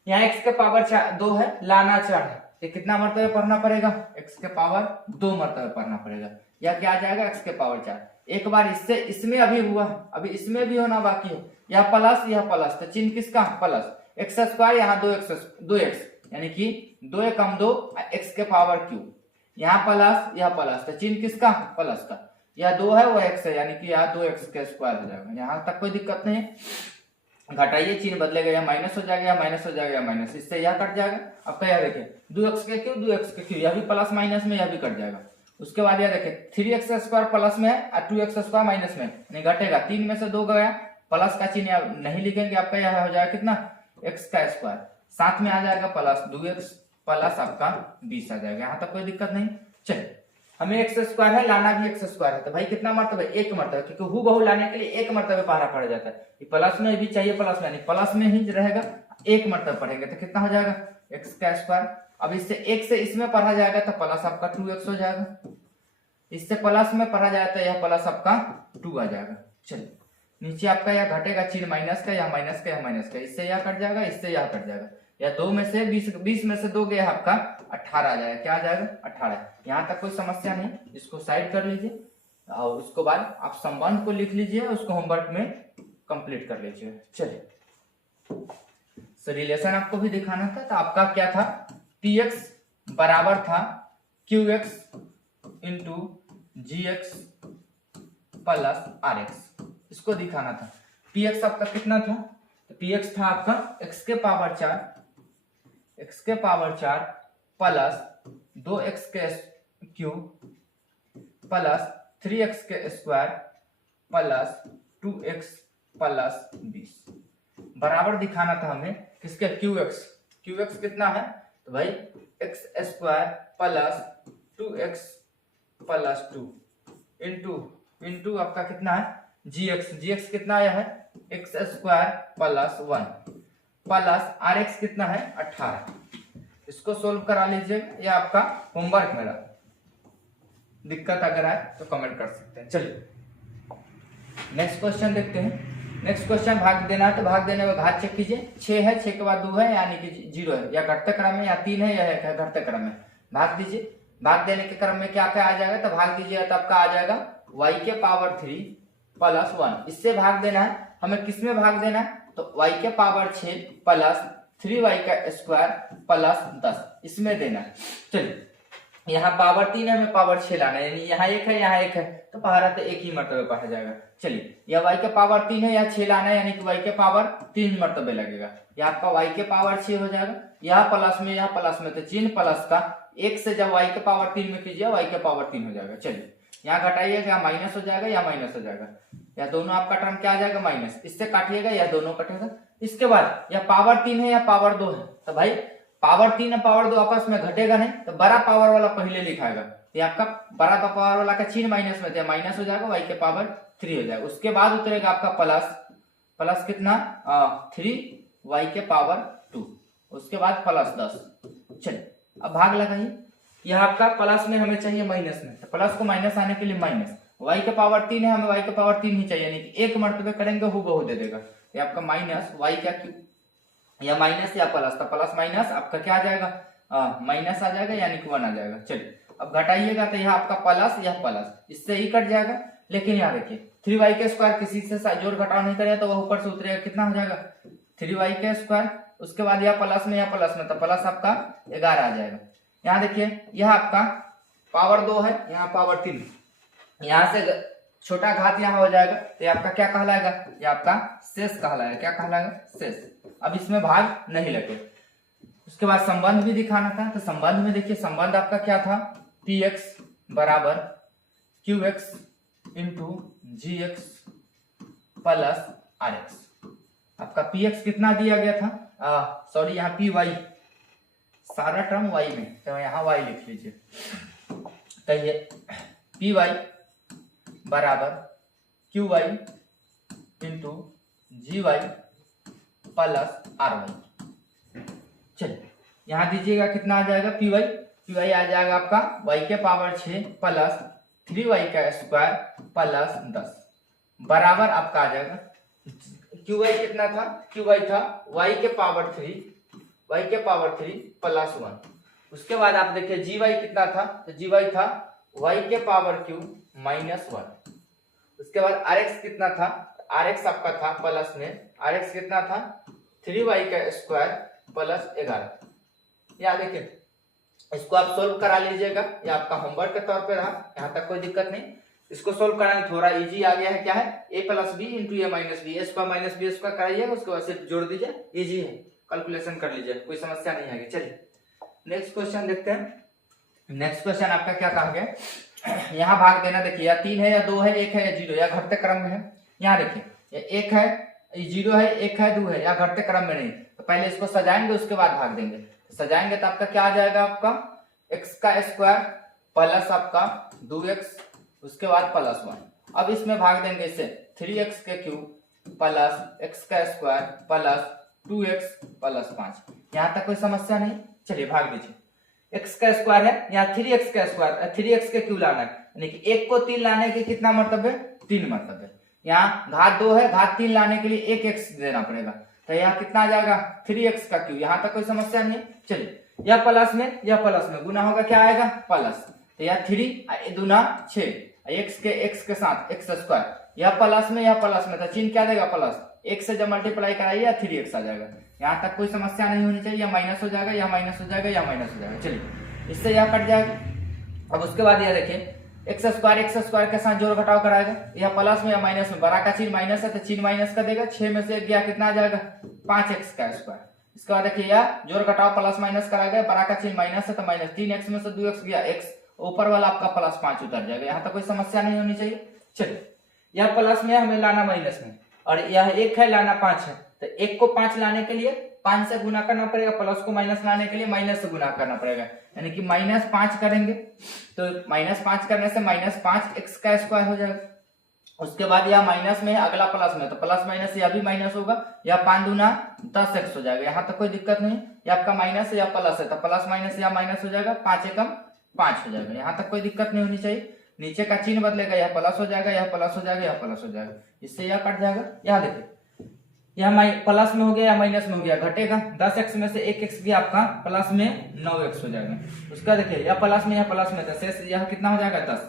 यहाँ x के पावर 2 है, लाना 4 है, ये कितना मरतबे पढ़ना पड़ेगा, x के पावर 2 मरतबे पढ़ना पड़ेगा। यह क्या आ जाएगा, x के पावर 4। एक बार इससे इसमें अभी हुआ, अभी इसमें भी होना बाकी है। यह प्लस, तो चिन्ह किसका, प्लस। एक्स स्क्वायर, यहाँ 2x, यानी कि 2 एकम 2 x के पावर क्यूब, यहाँ प्लस, यह प्लस, तो चिन्ह किसका, प्लस का। यह 2 है, वो x है, यानी कि यहाँ 2x के स्क्वायर हो जाएगा। यहाँ तक कोई दिक्कत नहीं है। घटाइए, चिन्ह बदलेगा, या माइनस हो जाएगा, या माइनस हो जाएगा, या माइनस, इससे यह कट जाएगा। अब क्या देखिए 2x के क्यूब 2x के क्यूब, यह भी प्लस माइनस में, यह भी कट जाएगा। उसके बाद यह देखिए 3x स्क्वायर प्लस में है और 2x स्क्वायर माइनस में, नहीं घटेगा, 3 में से 2 गया, प्लस का चिन्ह नहीं लिखेंगे, आपका यह हो जाएगा कितना, x का स्क्वायर, साथ में आ जाएगा प्लस 2x प्लस आपका 20 आ जाएगा। यहाँ तक कोई दिक्कत नहीं। चलिए हमें x स्क्वायर है, लाना भी x स्क्वायर है, तो भाई कितना मरतबे, 1 मरतबे, क्योंकि हूबहू लाने के लिए 1 मरतबे पढ़ना पड़ जाता है। प्लस में भी चाहिए, प्लस में नहीं, प्लस में ही रहेगा, 1 मरतबे पढ़ेंगे तो कितना हो जाएगा, x का स्क्वायर। अब इससे 1 से इसमें पढ़ा जाएगा तो प्लस आपका 2x हो जाएगा, इससे प्लस में पढ़ा जाए तो यह प्लस आपका 2 आ जाएगा। चलिए नीचे आपका यह घटेगा, चिन्ह माइनस का, या माइनस का, या माइनस का, इससे यह कट जाएगा, इससे यह कट जाएगा, या 2 में से 20 में से 2 गया आपका 18 आ जाएगा। क्या आ जाएगा, 18। यहाँ तक कोई समस्या नहीं, इसको साइड कर लीजिए और उसके बाद आप संबंध को लिख लीजिए, उसको होमवर्क में कंप्लीट कर लीजिए। चलिए रिलेशन आपको भी दिखाना था, तो आपका क्या था, px बराबर था qx into gx plus rx, इसको दिखाना था। px आपका कितना था, तो px था आपका x के पावर 4 प्लस 2x के क्यूब प्लस 3x के स्क्वायर प्लस 2x प्लस 20 बराबर दिखाना था हमें किसके, qx कितना है, तो भाई x square plus 2x plus 2 into आपका कितना है जी एक्स कितना आया है x square plus 1 plus R x कितना है 18। इसको सोल्व करा लीजिए, या आपका होमवर्क मेरा। दिक्कत अगर आए तो कमेंट कर सकते हैं। चलिए नेक्स्ट क्वेश्चन देखते हैं। नेक्स्ट क्वेश्चन भाग देना है, तो भाग देने में घात चेक कीजिए। 6 है, 6 के बाद 2 है यानी कि 0 है, या घटते क्रम में, या 3 है या 1 है घटते क्रम में। भाग दीजिए। भाग देने के क्रम में क्या क्या आ जाएगा, तो भाग दीजिए तो आपका आ जाएगा y के पावर 3 प्लस 1। इससे भाग देना है हमें, किसमें भाग देना है, तो y के पावर 6 प्लस 3y का स्क्वायर प्लस 10 इसमें देना है। चलिए यहाँ पावर 3 है, हमें पावर 6 लाना है, यानी यहाँ 1 है यहाँ 1 है, तो पहाड़ा तो एक ही मर्तबे पढ़ा जाएगा। चलिए यह y के पावर 3 है, या 6 लाना है, यानी कि y के पावर 3 मर्तबे लगेगा। यह आपका y के पावर 6 हो जाएगा, यह प्लस में तो चिन्ह प्लस का 1 से जब y के पावर 3 में कीजिए y के पावर 3 हो जाएगा। चलिए यहाँ घटाइएगा, या माइनस हो जाएगा या माइनस हो जाएगा, या दोनों आपका टर्म क्या आ जाएगा माइनस, इससे काटिएगा या दोनों कटेगा। इसके बाद या पावर 3 है या पावर 2 है, तो भाई पावर 3 और पावर 2 आपस में घटेगा नहीं, तो बड़ा पावर वाला पहले लिखाएगा, तो आपका बड़ा पावर वाला का चिन्ह माइनस में, तो माइनस हो जाएगा, y के पावर 3 हो जाएगा। उसके बाद उतरेगा आपका प्लस कितना 3 y के पावर 2, उसके बाद प्लस 10। चलिए अब भाग लगाइए। यह आपका प्लस में हमें चाहिए माइनस में, तो प्लस को माइनस आने के लिए माइनस, y के पावर 3 है, हमें y के पावर 3 ही चाहिए, यानी कि एक मर्तबे करेंगे हूबहू दे देगा। ये आपका माइनस y का क्यू, या माइनस या प्लस, तो प्लस माइनस आपका क्या आ जाएगा माइनस आ जाएगा, यानी कि 1 आ जाएगा। चलिए अब घटाइएगा, तो यह आपका प्लस, यह प्लस, इससे ही कट जाएगा। लेकिन यहाँ देखिए 3y के स्क्वायर किसी से जोड़ घटाव नहीं करेगा, तो वह ऊपर से उतरेगा, कितना हो जाएगा 3y के स्क्वायर, उसके बाद यह प्लस में या प्लस में, तो प्लस आपका 11 आ जाएगा। यहाँ देखिए यह आपका पावर 2 है, यहाँ पावर 3, यहाँ से छोटा घात यहाँ हो जाएगा, तो ये आपका क्या कहलाएगा, ये आपका शेष कहलाएगा। क्या कहलाएगा, शेष। अब इसमें भाग नहीं लगे। उसके बाद संबंध भी दिखाना था, तो संबंध में देखिए संबंध आपका क्या था, px बराबर qx into gx plus rx। आपका px कितना दिया गया था, सॉरी यहाँ py, सारा टर्म y में, तो यहाँ y लिख लीजिए। कहिए py बराबर qy into gy plus ry। चलिए यहाँ दीजिएगा कितना आ जाएगा py आ जाएगा आपका y के पावर 6 प्लस 3y का स्क्वायर प्लस 10 बराबर आपका आ जाएगा qy कितना था, qy था y के पावर 3 प्लस 1। उसके बाद आप देखिए gy कितना था, तो gy था y के पावर क्यू माइनस 1। उसके बाद rx कितना था, rx आपका था प्लस में, rx कितना था 3y का स्क्वायर प्लस 11। या देखिए इसको आप सोल्व करा लीजिएगा, ये आपका होमवर्क के तौर पे रहा, यहाँ तक कोई दिक्कत नहीं। इसको सोल्व कराने थोड़ा इजी आ गया है, क्या है a plus B into A minus B, square minus B square कराइएगा, उसके बाद सिर्फ जोड़ दीजिए, इजी है, कैलकुलेशन कर लीजिए, कोई समस्या नहीं आएगी। चलिए नेक्स्ट क्वेश्चन देखते हैं। नेक्स्ट क्वेश्चन आपका क्या कहा गया, यहाँ भाग देना देखिए, या 3 है या 2 है 1 है या 0, या घटते क्रम में है। यहाँ देखिए 1 है 0 है 1 है 2 है, या घटते क्रम में नहीं, तो पहले इसको सजाएंगे उसके बाद भाग देंगे। सजाएंगे तो आपका क्या आ जाएगा, आपका x का स्क्वायर प्लस आपका 2x, उसके बाद प्लस 1। अब इसमें भाग देंगे इसे 3x के क्यूब प्लस x का स्क्वायर प्लस 2x प्लस 5। यहाँ तक कोई समस्या नहीं। चलिए भाग दीजिए, x का स्क्वायर है, यहाँ 3x का स्क्वायर 3x के क्यूब लाना है, यानी कि 1 को 3 लाने के कितना मर्तबे, 3 मर्तबे। यहाँ घात 2 है, घात 3 लाने के लिए 1x देना पड़ेगा, तो यहाँ कितना आ जाएगा 3x का क्यूब। यहाँ तक कोई समस्या नहीं। चलिए यह प्लस में गुना होगा, क्या आएगा प्लस, तो यह 3 दूना 6, x के साथ x स्क्वायर, यह प्लस में तो चिन्ह क्या देगा प्लस, x से जब मल्टीप्लाई कराइए या 3x आ जाएगा। यहाँ तक कोई समस्या नहीं होनी चाहिए, या माइनस हो जाएगा या माइनस हो जाएगा या माइनस हो जाएगा। चलिए इससे यह कट जाएगा। अब उसके बाद यह देखिए x स्क्वायर के साथ जोड़ घटाव कराएगा, यह प्लस में या माइनस में, बड़ा का चिन्ह माइनस है तो चिन्ह माइनस का देगा, 6 में से 1 गया कितना आ जाएगा 5x का स्क्वायर। इसके बाद देखिए यह जोड़ घटाव प्लस माइनस कराएगा, बड़ा का चिन्ह माइनस है तो माइनस, 3x में से 2x गया, x ऊपर वाला आपका प्लस 5 उतर जाएगा। यहाँ तक कोई समस्या नहीं होनी चाहिए। चलिए यह प्लस में हमें लाना माइनस में, और यह 1 है लाना 5 है, तो 1 को 5 लाने के लिए 5 से गुना करना पड़ेगा, प्लस को माइनस लाने के लिए माइनस से गुना करना पड़ेगा, यानी कि -5 करेंगे तो -5 करने से -5x का स्क्वायर हो जाएगा। उसके बाद यह माइनस में है, अगला प्लस में, तो प्लस माइनस यह भी माइनस होगा, या 5 दूना 10x हो जाएगा। यहाँ तक कोई दिक्कत नहीं, ये आपका माइनस है या प्लस है, तो प्लस माइनस या माइनस हो जाएगा, 5 एकम 5 हो जाएगा। यहाँ तक कोई दिक्कत नहीं होनी चाहिए। नीचे का चिन्ह बदलेगा, यह प्लस हो जाएगा, यह प्लस हो जाएगा, यह प्लस हो जाएगा, इससे यह कट जाएगा। यहाँ देखिए यह प्लस में हो गया या माइनस में हो गया, घटेगा। 10x में से 1x भी आपका प्लस में 9x हो जाएगा। उसका देखिए यह प्लस में, यह प्लस में, तो शेष यह कितना हो जाएगा 10,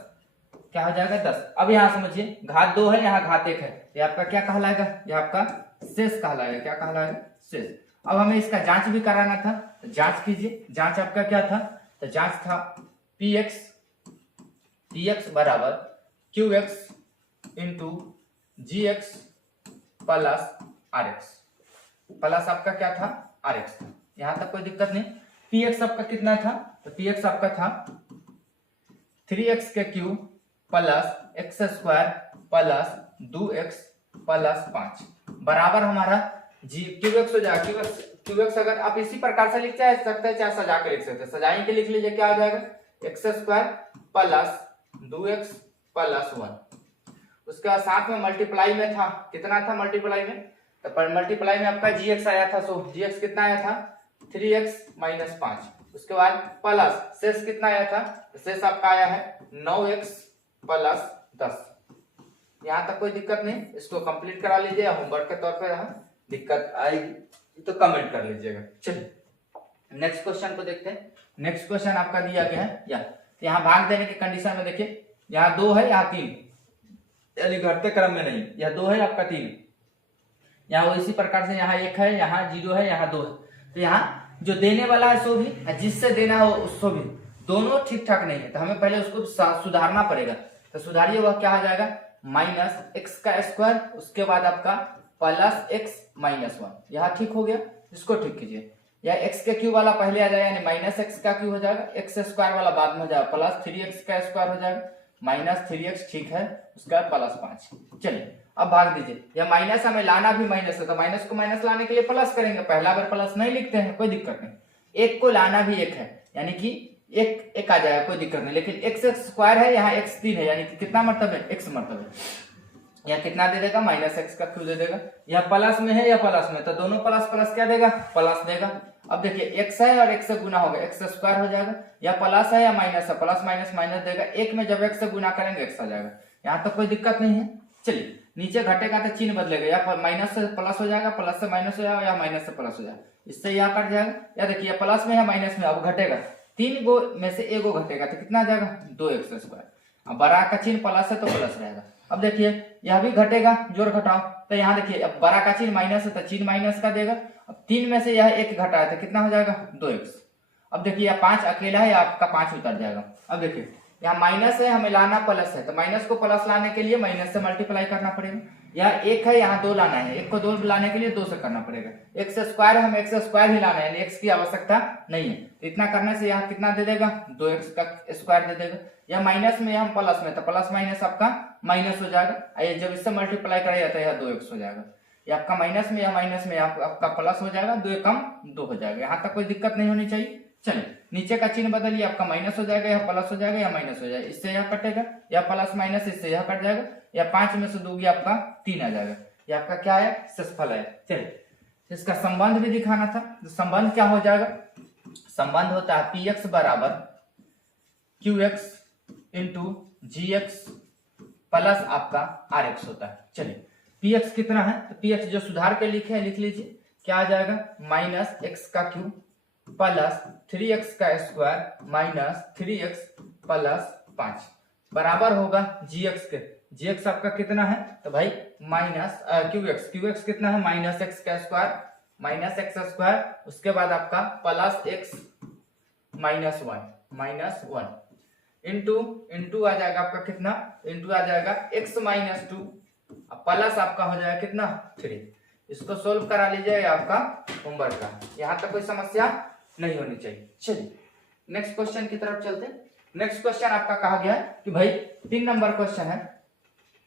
क्या हो जाएगा 10। अब यहाँ समझिए घात 2 है, यहाँ घात 1 है, ये आपका क्या कहलाएगा, ये आपका शेष कहलाएगा। क्या कहलाएगा, शेष। अब हमें इसका जांच भी कराना था, तो जांच कीजिए। जांच आपका क्या था, तो जांच था px बराबर qx into gx plus rx, plus आपका क्या था, rx था। यहां तक कोई दिक्कत नहीं। px आपका कितना था, तो px आपका था 3x के cube plus x square plus 2x plus 5 बराबर हमारा qx हो जाएगा। qx अगर आप इसी प्रकार से लिख सकते हैं, चाहे सजा के लिख सकते हैं। सजाई के लिख लीजिए, क्या हो जाएगा, x square plus 2x plus 1। उसके बाद साथ में मल्टीप्लाई में था, कितना था मल्टीप्लाई में, तो पर मल्टीप्लाई में आपका gx आया था, सो gx कितना आया था 3x माइनस 5। उसके बाद प्लस शेष कितना आया था, शेष आपका आया है 9x प्लस 10। यहाँ तक कोई दिक्कत नहीं, इसको कंप्लीट करा लीजिए, होमवर्क के तौर पर यहाँ दिक्कत आएगी तो कमेंट कर लीजिएगा। चलिए नेक्स्ट क्वेश्चन को देखते हैं। नेक्स्ट क्वेश्चन आपका दिया गया है यहाँ भाग देने के कंडीशन में देखिए, यहाँ 2 है, यहाँ 3, यानी घटते क्रम में नहीं, यह 2 है आपका 3, यहाँ इसी प्रकार से यहाँ 1 है, यहाँ 0 है, यहाँ 2 है। तो यहाँ जो देने वाला है सो भी, जिससे देना हो उसको भी, दोनों ठीक ठाक नहीं है, तो हमें पहले उसको सुधारना पड़ेगा। तो सुधारिए, वह क्या हो जाएगा, -x का स्क्वायर, उसके बाद आपका प्लस x माइनस 1। यहाँ ठीक हो गया, इसको ठीक कीजिए। या x के क्यूब वाला पहले आ जाएगा, यानी -x का क्यूब हो जाएगा, x स्क्वायर वाला बाद में हो जाएगा, प्लस 3x का स्क्वायर हो जाएगा, -3x ठीक है, उसका प्लस 5। चलिए अब भाग दीजिए। यह माइनस हमें लाना भी माइनस है, तो माइनस को माइनस लाने के लिए प्लस करेंगे। पहला बार प्लस नहीं लिखते हैं, कोई दिक्कत नहीं। एक को लाना भी एक है, यानी कि एक आ जाएगा, कोई दिक्कत नहीं। लेकिन x स्क्वायर है, यहाँ x 3 है, यानी कि कितना मरतब है, x मरतब है। यह कितना दे देगा, -x का क्यूब दे देगा। यह प्लस में है या प्लस में, तो दोनों प्लस प्लस क्या देगा, प्लस देगा। अब देखिए x है और x से गुना होगा, x स्क्वायर हो जाएगा। या प्लस है या माइनस है, प्लस माइनस माइनस देगा। एक में जब x से गुना करेंगे x आ जाएगा। यहाँ तक कोई दिक्कत नहीं है। चलिए नीचे घटेगा तो चिन्ह बदलेगा, या माइनस से प्लस हो जाएगा, प्लस से माइनस हो जाएगा, या माइनस से प्लस हो जाएगा, इससे यह कट जाएगा। या देखिए प्लस में या माइनस में, अब घटेगा, 3 गो में से 1 गो घटेगा, तो कितना आ जाएगा, 2x स्क्वायर। अब बड़ा का चिन्ह प्लस है तो प्लस रहेगा। अब देखिए यह भी घटेगा, जोड़ घटाओ, तो यहाँ देखिए अब बड़ा का चिन्ह माइनस है, तो चिन्ह माइनस का देगा। अब 3 में से यह 1 घटा है, तो कितना हो जाएगा, 2x। अब देखिए यह 5 अकेला है, आपका 5 उतर जाएगा। अब देखिए यहाँ माइनस है, हमें लाना प्लस है, तो माइनस को प्लस लाने के लिए माइनस से मल्टीप्लाई करना पड़ेगा। यहाँ 1 है, यहाँ 2 लाना है, 1 को 2 लाने के लिए 2 से करना पड़ेगा। x स्क्वायर है, हमें x स्क्वायर ही लाना है, यानी x की आवश्यकता नहीं है। तो इतना करने से यहाँ कितना दे देगा, 2x का स्क्वायर दे देगा। या माइनस में, हम प्लस में, तो प्लस माइनस आपका माइनस हो जाएगा। जब इससे मल्टीप्लाई करा जाता है, यह 2x हो जाएगा। ये आपका माइनस में या माइनस में आपका प्लस हो जाएगा, 2 कम 2 हो जाएगा। यहाँ तक कोई दिक्कत नहीं होनी चाहिए। चलिए नीचे का चिन्ह बदलिए, आपका माइनस हो जाएगा, या प्लस हो जाएगा, या माइनस हो जाएगा, इससे यह कटेगा, या प्लस माइनस इससे यह कट जाएगा, या 5 में से दोगे आपका 3 आ जाएगा। ये आपका क्या है, शेषफल है। चलिए इसका संबंध भी दिखाना था, तो संबंध क्या हो जाएगा, संबंध होता है px बराबर qx इंटू gx प्लस आपका rx होता है। चलिए px कितना है, तो px जो सुधार के लिखे हैं लिख लीजिए, क्या आ जाएगा, -x का क्यूब प्लस 3x का स्क्वायर माइनस 3x प्लस 5 बराबर होगा gx के। gx आपका कितना है, तो भाई माइनस qx कितना है, -x का स्क्वायर माइनस x स्क्वायर, उसके बाद आपका प्लस x माइनस 1 इंटू आ जाएगा आपका कितना, इंटू आ जाएगा x माइनस 2 प्लस आपका हो जाएगा कितना, 3। इसको सोल्व करा लीजिए, आपका होमवर्क का। यहाँ तक कोई समस्या नहीं होनी चाहिए। चलिए नेक्स्ट क्वेश्चन की तरफ चलते हैं। नेक्स्ट क्वेश्चन आपका कहा गया है कि भाई 3 नंबर क्वेश्चन है।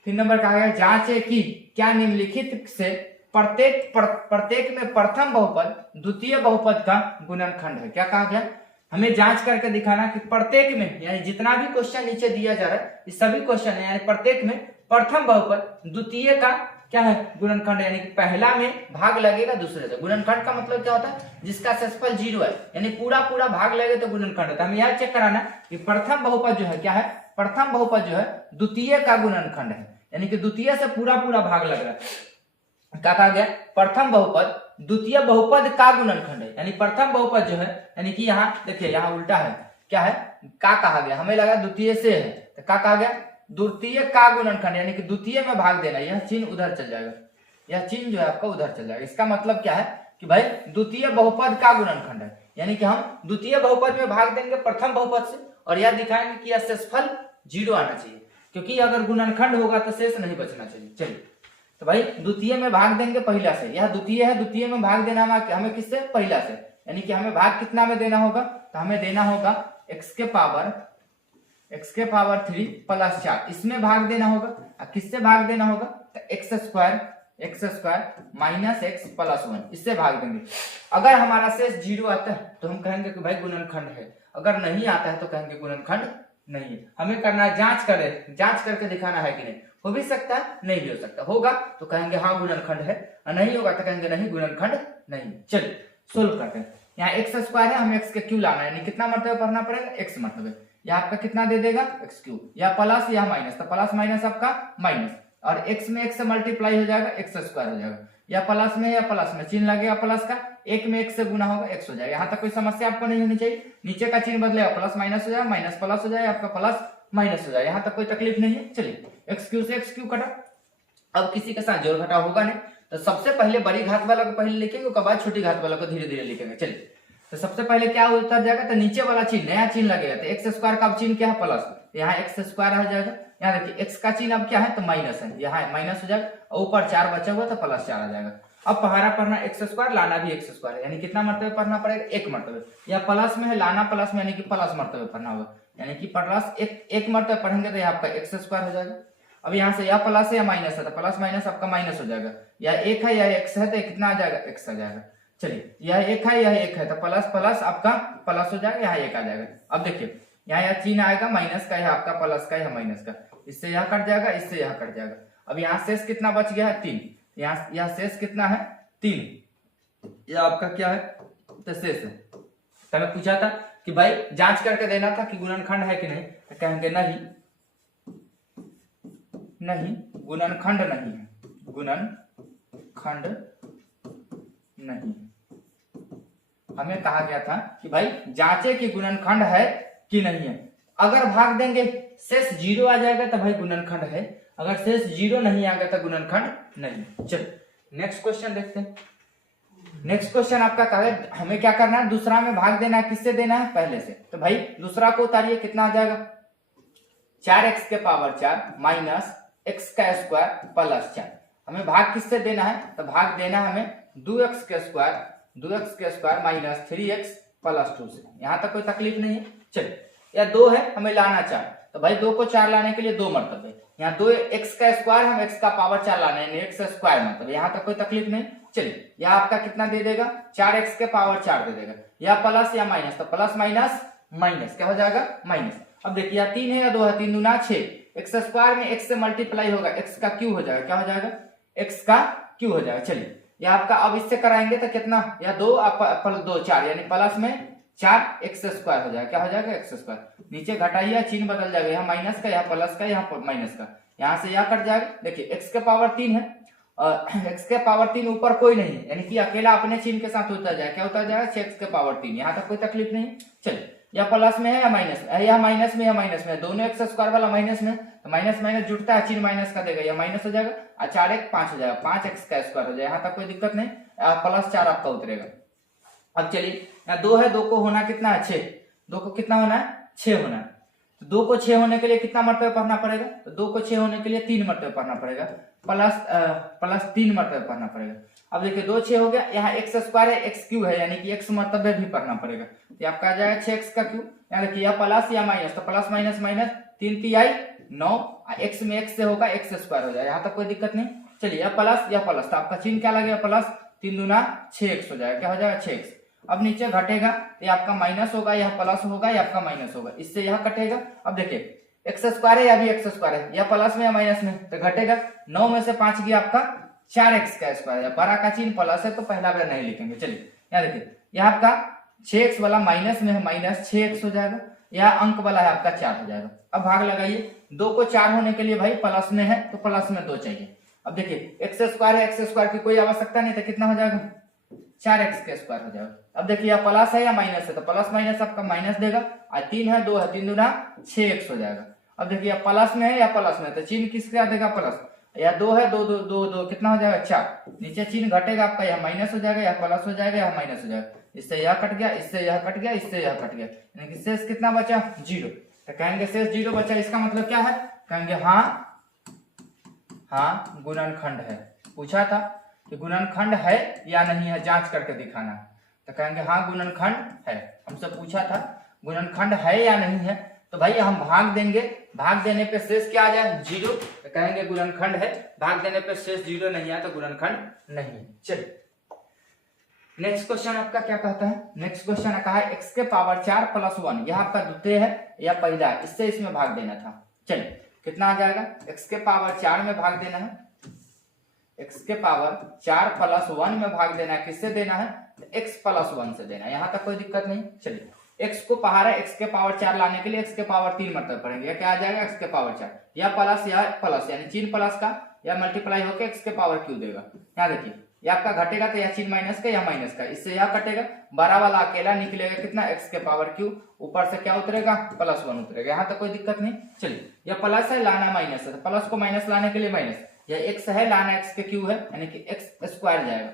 3 नंबर कहा गया है, जांचे कि क्या निम्नलिखित से प्रत्येक में प्रथम बहुपद द्वितीय बहुपद का गुणनखंड है। क्या कहा गया? हमें जांच करके दिखाना कि प्रत्येक में, यानी जितना भी क्वेश्चन नीचे दिया जा रहा है ये सभी क्वेश्चन है, यानी प्रत्येक में प्रथम बहुपद द्वितीय का क्या है? गुणनखंड, यानी कि पहला में भाग लगेगा दूसरे से। गुणनखंड का मतलब क्या होता है? जिसका शेषफल 0 है, यानी पूरा भाग लगे तो गुणनखंड होता है। हमें यह चेक कराना कि प्रथम बहुपद जो है क्या है? प्रथम बहुपद जो है द्वितीय का गुणनखंड है, यानी कि द्वितीय से पूरा भाग लग रहा है। क्या कहा गया? प्रथम बहुपद द्वितीय बहुपद का गुणनखंड है, यानी प्रथम बहुपद जो है, यानी कि यहाँ देखिए यहाँ उल्टा है, क्या है? का कहा गया, हमें लगा द्वितीय से है तो का कहा गया? द्वितीय का गुणनखंड, यानी कि द्वितीय में भाग देना। यह चिन्ह उधर चल जाएगा, यह चिन्ह जो है आपका उधर चल जाएगा। इसका मतलब क्या है कि भाई द्वितीय बहुपद का गुणनखंड है, यानी कि हम द्वितीय बहुपद में भाग देंगे प्रथम बहुपद से, और यह दिखाएंगे कि यह शेषफल 0 आना चाहिए, क्योंकि अगर गुणनखंड होगा तो शेष नहीं बचना चाहिए। चलिए, तो भाई द्वितीय में भाग देंगे पहिला से, यह द्वितीय है, द्वितीय में भाग देना हमें किससे? पहिला से, यानी कि हमें भाग कितना में देना होगा? तो हमें देना होगा x के पावर 3 प्लस 4, इसमें भाग देना होगा। किससे भाग देना होगा? तो x square minus x plus 1, इससे भाग देंगे। अगर हमारा शेष 0 आता है तो हम कहेंगे कि भाई गुणनखंड है, अगर नहीं आता है तो कहेंगे गुणनखंड नहीं है। हमें करना है जांच करके दिखाना है कि नहीं, हो भी सकता है नहीं भी हो सकता, होगा तो कहेंगे हाँ गुणनखंड है, और नहीं होगा तो कहेंगे नहीं गुणनखंड नहीं। चलिए सोल्व करते हैं। यहाँ x स्क्वायर है, हमें x के क्यूब लाना है, यानी कितना मरतबे पढ़ना पड़ेगा? x मरतबे। यह आपका कितना दे देगा? x क्यूब, या प्लस या माइनस, तो प्लस माइनस आपका माइनस, और x में x से मल्टीप्लाई हो जाएगा, x स्क्वायर हो जाएगा, या प्लस में या प्लस में चिन्ह लगेगा प्लस का, एक में x से गुना होगा x हो जाएगा। यहाँ तक कोई समस्या आपको नहीं होनी चाहिए। नीचे का चिन्ह बदलेगा, प्लस माइनस हो जाएगा, माइनस प्लस हो जाएगा, आपका प्लस माइनस हो जाएगा। यहाँ तक कोई तकलीफ नहीं है। चलिए एक्स क्यू से एक्स क्यू कटा, अब किसी के साथ जोड़ घटा होगा नहीं, तो सबसे पहले बड़ी घात वाला को पहले लिखेंगे, उसके बाद छोटी घात वाला को धीरे धीरे लिखेंगे। चलिए, तो सबसे पहले क्या उतर जाएगा? तो नीचे वाला चिन्ह, नया चिन्ह लगेगा, तो एक्स स्क्वायर का चिन्ह क्या है? प्लस, यहाँ एक्स स्क्वायर हो जाएगा। यहाँ देखिए एक्स का चिन्ह अब क्या है? तो माइनस है, यहाँ माइनस हो जाएगा, और ऊपर 4 बचा हुआ तो प्लस 4 आ जाएगा। अब पहाड़ा पढ़ना एक्स स्क्वायर, लाना भी एक्स स्क्वायर है, यानी कितना मरतबे पढ़ना पड़ेगा? 1 मरतबे। या प्लस में है, लाना प्लस में, यानी कि प्लस मरतबे पढ़ना होगा, यानी कि प्लस एक मरतबे पढ़ेंगे तो यहाँ आपका एक्स स्क्वायर हो जाएगा। अब यहाँ से या प्लस है या माइनस है, तो प्लस माइनस आपका माइनस हो जाएगा, या एक है या एक्स है तो कितना आ जाएगा? एक्स आ जाएगा। चलिए, यह एक है यह एक है, तो प्लस प्लस आपका प्लस हो जाएगा, यहाँ एक आ जाएगा। अब देखिए यहाँ यह चिन्ह आएगा माइनस का, यह आपका प्लस का, यह माइनस का, इससे यह कट जाएगा, इससे यह कट जाएगा। अब यहाँ शेष कितना बच गया है? 3। यहाँ शेष कितना है? 3। यह आपका क्या है? तो शेष है। तो हमें पूछा था कि भाई जांच करके देना था कि गुणनखंड है कि नहीं, तो कहेंगे नहीं गुणनखंड नहीं है, गुणनखंड नहीं। हमें कहा गया था कि भाई जांचे कि गुणनखंड है कि नहीं है। अगर भाग देंगे शेष 0 आ जाएगा तो भाई गुणनखंड है, अगर शेष 0 नहीं आ गया तो गुणनखंड नहीं। चलो नेक्स्ट क्वेश्चन देखते हैं। नेक्स्ट क्वेश्चन आपका कहा है हमें क्या करना है? दूसरा में भाग देना है, किससे देना है? पहले से। तो भाई दूसरा को उतारिए, कितना आ जाएगा? 4x के पावर 4 माइनस x का स्क्वायर प्लस 4। हमें भाग किससे देना है? तो भाग देना हमें 2x के स्क्वायर माइनस 3x प्लस 2 से। यहां तक कोई तकलीफ नहीं है। चलिए, या 2 है, हमें लाना 4, तो भाई 2 को 4 लाने के लिए 2 मरतबे, यहाँ 2x का स्क्वायर, हम x का पावर 4 लाना है, x स्क्वायर मतलब, यहाँ तक कोई तकलीफ नहीं। चलिए, यह आपका कितना दे देगा? 4x के पावर 4 दे देगा, या प्लस या माइनस, तो प्लस माइनस माइनस क्या हो जाएगा? माइनस। अब देखिए या 3 है या 2 है, 3 दूना 6, एक्स स्क्वायर में x से मल्टीप्लाई होगा, x का क्यू हो जाएगा, क्या हो जाएगा? x का क्यू हो जाएगा। चलिए, यह आपका अब इससे कराएंगे तो कितना? या 2 2 4, यानी प्लस में 4 एक्स स्क्वायर हो जाएगा, क्या हो जाएगा? X square. नीचे घटाइए, चिन्ह बदल जाएगा, यहाँ माइनस का, यहाँ प्लस का, यहाँ माइनस का, यहाँ से यह कट जाएगा। देखिए एक्स के पावर 3 है, और एक्स के पावर 3 ऊपर कोई नहीं है, यानी कि अकेला अपने चिन्ह के साथ उतर जाएगा, क्या उतर जाएगा? 6x के पावर 3। यहाँ तक कोई तकलीफ नहीं है। चलिए, या प्लस में है या माइनस में, या माइनस में या माइनस में, दोनों एक्स स्क्वायर वाला माइनस में, तो माइनस माइनस जुड़ता है, चिन्ह माइनस का देगा, या माइनस हो जाएगा, और 4 1 5 हो जाएगा, 5x का स्क्वायर हो जाएगा। यहाँ तक कोई दिक्कत नहीं, प्लस 4 आपका उतरेगा। अब चलिए, यहाँ 2 है, 2 को होना कितना है? 6। 2 को कितना होना है? 6 होना है। तो 2 को 6 होने के लिए कितना मरतबे पढ़ना पड़ेगा? तो 2 को 6 होने के लिए 3 मरतबे पढ़ना पड़ेगा, प्लस 3 मरतबे पढ़ना पड़ेगा। अब देखिए 2 6 हो गया, यहाँ एक्स स्क्वायर है, एक्स क्यू है, यानी कि x मरतबे भी पढ़ना पड़ेगा, तो आपका आ जाएगा 6x का क्यू। यहाँ देखिए या प्लस या माइनस, तो प्लस माइनस माइनस, 3 3 9, x में x से होगा x स्क्वायर हो जाएगा। यहाँ तक कोई दिक्कत नहीं। चलिए यह प्लस, तो आपका चिन्ह क्या लगेगा प्लस, 3 दूना 6x हो जाएगा, क्या हो जाएगा 6x। अब नीचे घटेगा तो ये आपका माइनस होगा, यह प्लस होगा, यह आपका माइनस होगा, इससे यह कटेगा। अब देखिए एक्स स्क्वायर है या भी एक्स स्क्वायर है, या प्लस में या माइनस में, तो घटेगा। 9 में से 5 गया आपका 4x का स्क्वायर है, बड़ा का चिन्ह प्लस है तो पहला बार नहीं लिखेंगे। चलिए यहाँ देखिए यह आपका 6x वाला माइनस में है, माइनस 6x हो जाएगा, यह अंक वाला है आपका 4 हो जाएगा। अब भाग लगाइए, 2 को 4 होने के लिए भाई प्लस में है तो प्लस में 2 चाहिए। अब देखिए एक्स स्क्वायर है, एक्स स्क्वायर की कोई आवश्यकता नहीं, तो कितना हो जाएगा 4x का स्क्वायर हो जाएगा। अब देखिए यह प्लस है या माइनस है, तो प्लस माइनस आपका माइनस देगा, और 3 है 2 है, 3 दूना 6x हो जाएगा। अब देखिए प्लस में है या प्लस में, तो चिन्ह किसका देगा प्लस, या 2 है 2 2 2 2 कितना हो जाएगा 4, नीचे चिन्ह घटेगा आपका, यह माइनस हो जाएगा, यह प्लस हो जाएगा, यह माइनस हो जाएगा, इससे यह कट गया, इससे यह कट गया, इससे यह कट गया, यानी कि शेष कितना बचा 0। तो कहेंगे शेष 0 बचा, इसका मतलब क्या है, कहेंगे हाँ गुणनखंड है। पूछा था कि गुणनखंड है या नहीं है, जांच करके दिखाना, तो कहेंगे हाँ गुणनखंड है। हमसे पूछा था गुणनखंड है या नहीं है, तो भाई हम भाग देंगे, भाग देने पे शेष क्या आ जाए 0, तो कहेंगे गुणनखंड है, भाग देने पे शेष 0 नहीं आया तो गुणनखंड नहीं है। चलिए नेक्स्ट क्वेश्चन आपका क्या कहता है, नेक्स्ट क्वेश्चन कहा है x के पावर 4 प्लस 1, यह आपका द्वितीय है या पहला है, इससे इसमें भाग देना था। चलिए कितना आ जाएगा, x के पावर 4 में भाग देना है, x के पावर 4 प्लस 1 में भाग देना है, किससे देना है x प्लस 1 से देना है, यहां तक कोई दिक्कत नहीं। चलिए x को बाहर है, x के पावर 4 लाने के लिए x के पावर 3 मतलब पड़ेंगे, या क्या आ जाएगा x के पावर 4, या प्लस यानी चिन्ह प्लस का या मल्टीप्लाई होकर x के पावर क्यू देगा। यहाँ देखिए यह आपका घटेगा तो यह चिन्ह माइनस का या माइनस का, इससे यह कटेगा, 12 वाला अकेला निकलेगा कितना x के पावर क्यू, ऊपर से क्या उतरेगा प्लस 1 उतरेगा, यहाँ तक कोई दिक्कत नहीं। चलिए यह प्लस है लाना माइनस है, तो प्लस को माइनस लाने के लिए माइनस, यह x है लाना x के क्यू है, यानी कि x स्क्वायर जाएगा,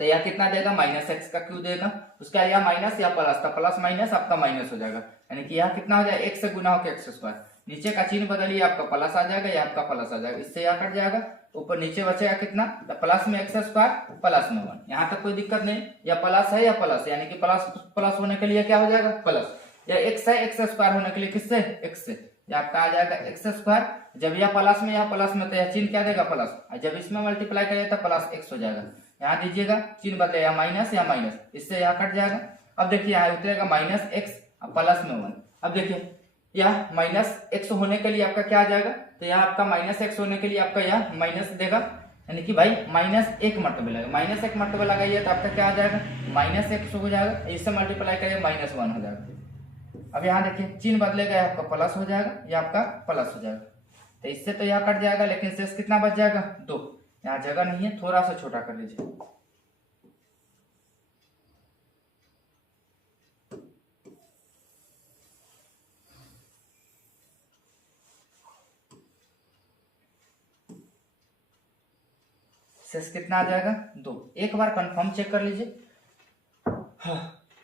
तो यह कितना देगा माइनस x का क्यू देगा, उसका यह माइनस या प्लस था, प्लस माइनस आपका माइनस हो जाएगा, यानी कि यह कितना हो जाएगा x से गुना होकर x स्क्वायर, नीचे का चिन्ह बदलिए आपका प्लस आ जाएगा, या आपका प्लस आ जाएगा, इससे यह कट जाएगा, ऊपर नीचे बचेगा कितना, तो प्लस में x स्क्वायर प्लस में 1, यहाँ तक कोई दिक्कत नहीं, या प्लस है या प्लस, यानी कि प्लस प्लस होने के लिए क्या हो जाएगा प्लस, या x है x स्क्वायर होने के लिए किससे x से, या आपका आ जाएगा x स्क्वायर, जब यह प्लस में या प्लस में तो यह चिन्ह क्या देगा प्लस, जब इसमें मल्टीप्लाई करेगा तो प्लस x हो जाएगा, यहाँ दीजिएगा चिन्ह बदलेगा माइनस या माइनस, इससे यह कट जाएगा। अब देखिए यहाँ उतरेगा माइनस x प्लस में 1, अब देखिए यह माइनस x होने के लिए आपका क्या आ जाएगा, तो यह आपका माइनस x होने के लिए आपका यह माइनस देगा, यानी कि भाई माइनस 1 मर्तबे लगेगा, माइनस 1 मर्तबे लगाइए तो आपका क्या आ जाएगा माइनस x हो जाएगा, इससे मल्टीप्लाई करिए माइनस 1 हो जाएगा। अब यहाँ देखिए चिन्ह बदलेगा, आपका प्लस हो जाएगा, यह आपका प्लस हो जाएगा, तो इससे तो यह कट जाएगा, लेकिन शेष कितना बच जाएगा 2, यहाँ जगह नहीं है, थोड़ा सा छोटा कर लीजिए। शेष कितना आ जाएगा 2, एक बार कंफर्म चेक कर लीजिए। हाँ,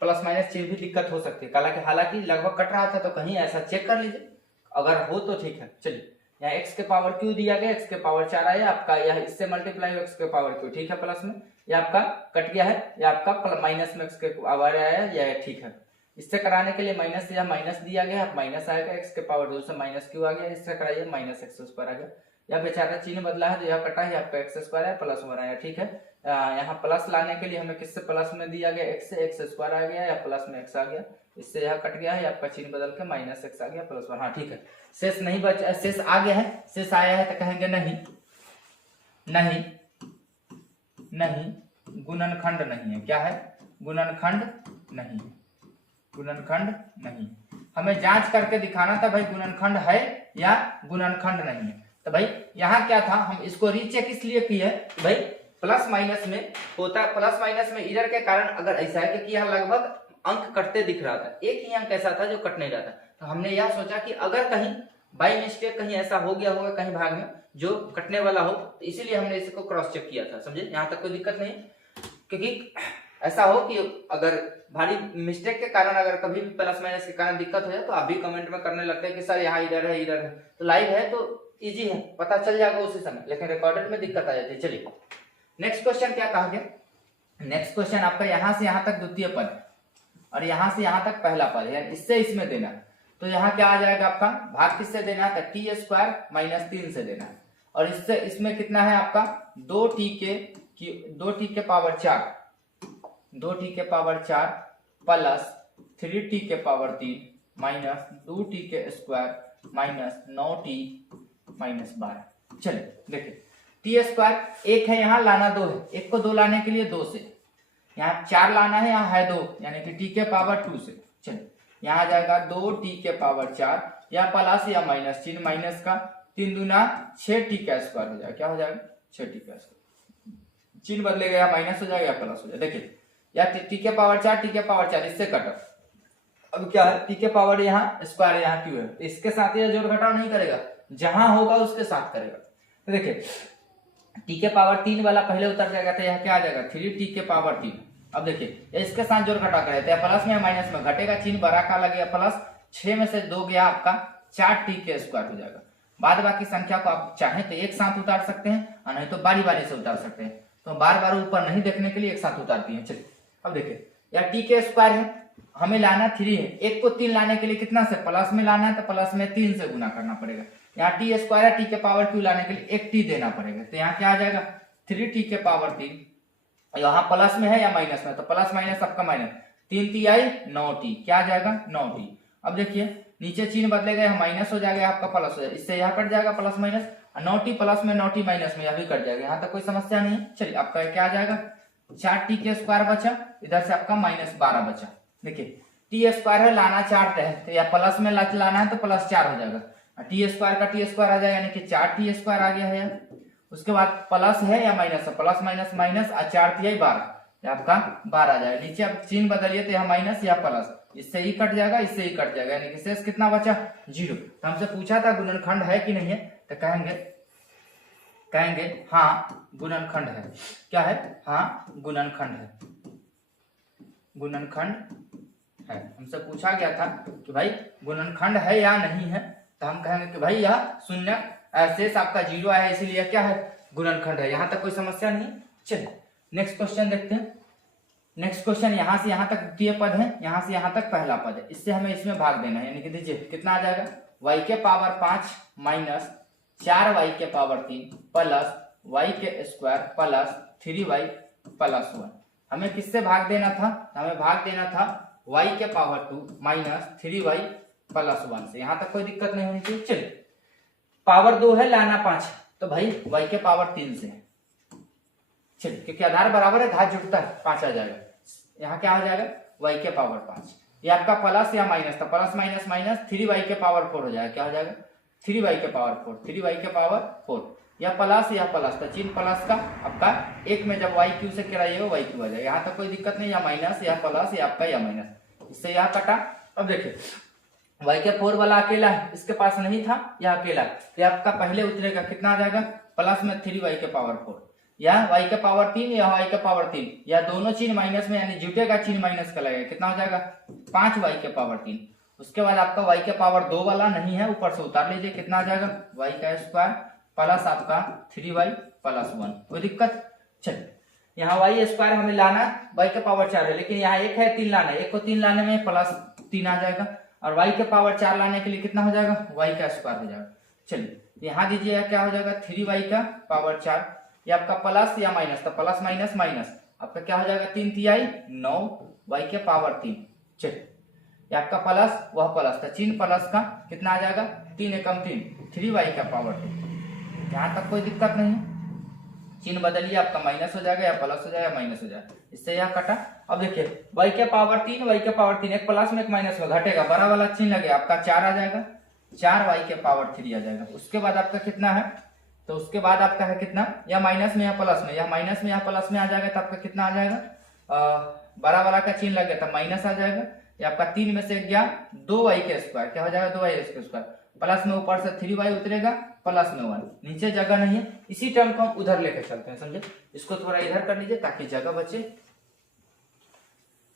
प्लस माइनस चिन्ह भी दिक्कत हो सकती है, हालांकि लगभग कट रहा था, तो कहीं ऐसा चेक कर लीजिए, अगर हो तो ठीक है। चलिए यहाँ x के पावर क्यू दिया गया, x के पावर 4 आया आपका, यह इससे मल्टीप्लाई x के पावर क्यू, ठीक है, प्लस में यह आपका कट गया है, यह आपका माइनस में x के पावर आया, यह ठीक है। इससे कराने के लिए माइनस, यह माइनस दिया गया, माइनस आएगा, x के पावर 2 से माइनस क्यू आ गया, इससे कराइए माइनस x स्क्वायर आ गया, यह बेचारा चिन्ह बदला है तो यह कटा है, आपका x स्क्वायर है प्लस 1 आया, ठीक है। यहाँ प्लस लाने के लिए हमें किससे प्लस में दिया गया x से, x स्क्वायर आ गया, या प्लस में x आ गया, इससे यह कट गया है, आपका चिन्ह बदल के माइनस x आ गया प्लस 1, हाँ ठीक है। शेष नहीं बचा, शेष आ गया है, शेष आया है तो कहेंगे नहीं नहीं नहीं गुणनखंड नहीं है, क्या है गुणनखंड नहीं, गुणनखंड नहीं, हमें जांच करके दिखाना था भाई गुणनखंड है या गुणनखंड नहीं है। तो भाई यहाँ क्या था, हम इसको रीचेक इसलिए किए भाई प्लस माइनस में होता है, प्लस माइनस में इरर के कारण अगर ऐसा है, क्योंकि यहाँ लगभग अंक कटते दिख रहा था, एक ही अंक ऐसा था जो कट नहीं रहा था, तो हमने यह सोचा कि अगर कहीं बाई मिस्टेक कहीं ऐसा हो गया होगा कहीं भाग में जो कटने वाला हो, तो इसीलिए हमने इसको क्रॉस चेक किया था, समझे, यहाँ तक कोई दिक्कत नहीं, क्योंकि ऐसा हो कि अगर भारी मिस्टेक के कारण अगर कभी भी प्लस माइनस के कारण दिक्कत हो जाए तो आप भी कमेंट में करने लगते हैं कि सर यहाँ इरर है इरर है, तो लाइव है तो इजी है, पता चल जाएगा उसी समय, लेकिन रिकॉर्डेड में दिक्कत आ जाती है। चलिए नेक्स्ट क्वेश्चन क्या कहा गया, नेक्स्ट क्वेश्चन आपका यहाँ से यहाँ तक द्वितीय पद और यहाँ से यहाँ तक पहला पद है, यानी इससे इसमें देना, तो यहाँ क्या आ जाएगा आपका भाग किससे देना है, टी स्क्वायर माइनस 3 से देना है। और इससे इसमें कितना है आपका 2t के पावर 4 2t के पावर 4 प्लस 3t के पावर 3 माइनस 2t के स्क्वायर माइनस 9t माइनस 12। चलिए देखिए टी स्क्वायर एक है, यहाँ लाना 2 है, एक को 2 लाने के लिए 2 से, यहाँ 4 लाना है, यहाँ है 2 यानी कि t के पावर 2 से। चलिए यहाँ आ जाएगा 2t के पावर 4 या प्लस या माइनस, चिन्ह माइनस का, 3 दूना 6t का स्क्वायर हो जाएगा, क्या हो जाएगा 6t का स्क्वायर, चिन्ह बदलेगा, या माइनस हो जाएगा या प्लस हो जाएगा। देखिए या t के पावर 4 t के पावर 4 इससे कटा, अब क्या है t के पावर यहाँ स्क्वायर यहाँ क्यों है, इसके साथ यह जोड़ घटाव नहीं करेगा, जहां होगा उसके साथ करेगा। तो देखिए t के पावर 3 वाला पहले उतर जाएगा, तो यह क्या आ जाएगा 3t के पावर 3। अब देखिए इसके साथ जोड़ घटाव करें तो प्लस में या माइनस में घटेगा, चिन्ह बड़ा का लगे प्लस, 6 में से 2 गया आपका 4t के स्क्वायर हो जाएगा। बाद बाकी संख्या को आप चाहें तो एक साथ उतार सकते हैं और नहीं तो बारी बारी से उतार सकते हैं, तो बार बार ऊपर नहीं देखने के लिए एक साथ उतारती है। चलिए अब देखिए यह t के स्क्वायर है, हमें लाना 3 है, एक को 3 लाने के लिए कितना से प्लस में लाना है, तो प्लस में 3 से गुना करना पड़ेगा। यहाँ टी स्क्वायर है, टी के पावर क्यू लाने के लिए एक टी देना पड़ेगा, तो यहाँ क्या आ जाएगा 3t के पावर 3, यहाँ प्लस में है या माइनस में, तो प्लस माइनस आपका माइनस, 3 टी आई 9t, क्या आ जाएगा 9t। अब देखिए नीचे चिन्ह बदलेगा, यहाँ माइनस हो जाएगा आपका प्लस हो जाएगा, इससे यहाँ कट जाएगा प्लस माइनस, 9t प्लस में 9t माइनस में यह भी कट जाएगा, यहाँ तक कोई समस्या नहीं है। चलिए आपका क्या आ जाएगा 4t के स्क्वायर बचा, इधर से आपका माइनस 12 बचा। देखिए टी स्क्वायर है, लाना 4 है, तो या प्लस में लाना है तो प्लस 4 हो जाएगा, टी स्क्वायर का टी स्क्वायर आ जाएगा यानी कि 4t स्क्वायर आ गया है। उसके बाद प्लस है या माइनस है, प्लस माइनस माइनस, और 4 तिहाई 12, आपका 12 आ जाएगा। नीचे अब चिन्ह बदलिए तो यहाँ माइनस या प्लस, इससे ही कट जाएगा, इससे ही कट जाएगा, यानी कि शेष कितना बचा 0। तो हमसे पूछा था गुणनखंड है कि नहीं है, तो कहेंगे हाँ गुणनखंड है। क्या है, हाँ गुणनखंड है, गुणनखंड है। हमसे पूछा गया था कि भाई गुणनखंड है या नहीं है, तो हम कहेंगे कि भाई यह शून्य शेष आपका 0 आया है, इसीलिए क्या है गुणनखंड है, यहाँ तक कोई समस्या नहीं। चलिए नेक्स्ट क्वेश्चन देखते हैं। नेक्स्ट क्वेश्चन यहाँ से यहाँ तक द्वितीय पद है, यहाँ से यहाँ तक पहला पद है, इससे हमें इसमें भाग देना है, यानी कि दीजिए कितना आ जाएगा y के पावर 5 माइनस 4y के पावर 3 प्लस y के स्क्वायर प्लस 3y प्लस 1। हमें किससे भाग देना था, हमें भाग देना था y के पावर 2 माइनस 3y प्लस 1 से, यहाँ तक कोई दिक्कत नहीं होनी चाहिए। चलिए पावर 2 है, लाना 5 है, तो भाई y के पावर 3 से है। चलिए क्योंकि आधार बराबर है, घात जुड़ता है, 5 आ जाएगा, यहाँ क्या हो जाएगा y के पावर 5, ये आपका प्लस या माइनस था, प्लस माइनस माइनस 3y के पावर 4 हो जाएगा, क्या हो जाएगा 3y के पावर 4, 3y के पावर 4, या प्लस था, चिन्ह प्लस का आपका एक में जब y क्यू से कराइएगा y क्यू आ जाएगा, यहाँ तक कोई दिक्कत नहीं, या माइनस या प्लस या आपका या माइनस, इससे यहाँ कटा। अब देखिए y के 4 वाला अकेला है, इसके पास नहीं था, यह अकेला, तो आपका पहले उतरेगा, कितना आ जाएगा प्लस में 3y के पावर 4, या y के पावर 3 या y के पावर 3, या दोनों चिन्ह माइनस में, यानी जुटेगा चिन्ह माइनस का लगेगा, कितना हो जाएगा 5y के पावर 3। उसके बाद आपका y के पावर 2 वाला नहीं है, ऊपर से उतार लीजिए, कितना आ जाएगा y का स्क्वायर प्लस आपका 3y प्लस 1, कोई दिक्कत। चलिए यहाँ y स्क्वायर हमें लाना y के पावर 4 है, लेकिन यहाँ 1 है 3 लाना है, 1 को 3 लाने में प्लस 3 आ जाएगा, और y के पावर 4 लाने के लिए कितना हो जाएगा y का स्क्वायर हो जाएगा। चलिए यहाँ दीजिएगा क्या हो जाएगा 3y का पावर 4, ये आपका प्लस या माइनस, तो प्लस माइनस माइनस आपका क्या हो जाएगा 3 तिहाई 9 y के पावर 3। चलिए ये आपका प्लस वह प्लस था, चिन्ह प्लस का कितना आ जाएगा 3 एकम 3 3y का पावर 2, यहाँ तक कोई दिक्कत नहीं, चिन्ह बदलिए, आपका माइनस हो जाएगा या प्लस हो जाएगा माइनस हो जाएगा, इससे यहाँ कटा। अब देखिए y के पावर 3 y के पावर 3, एक प्लस में एक माइनस में घटेगा, बड़ा वाला चिन्ह लगे, आपका 4 आ जाएगा, 4y के पावर 3 आ जाएगा। उसके बाद आपका कितना है, तो उसके बाद आपका है कितना, या माइनस में या प्लस में, या माइनस में या प्लस में आ जाएगा, तो आपका कितना आ जाएगा बड़ा वाला का चिन्ह लग गया था, माइनस आ जाएगा, ये आपका 3 में से गया 2y के स्क्वायर, क्या हो जाएगा 2y के स्क्वायर, प्लस में ऊपर से 3y उतरेगा, प्लस में 1, नीचे जगह नहीं है, इसी टर्म को हम उधर लेकर चलते हैं, समझे। इसको थोड़ा इधर कर लीजिए ताकि जगह बचे,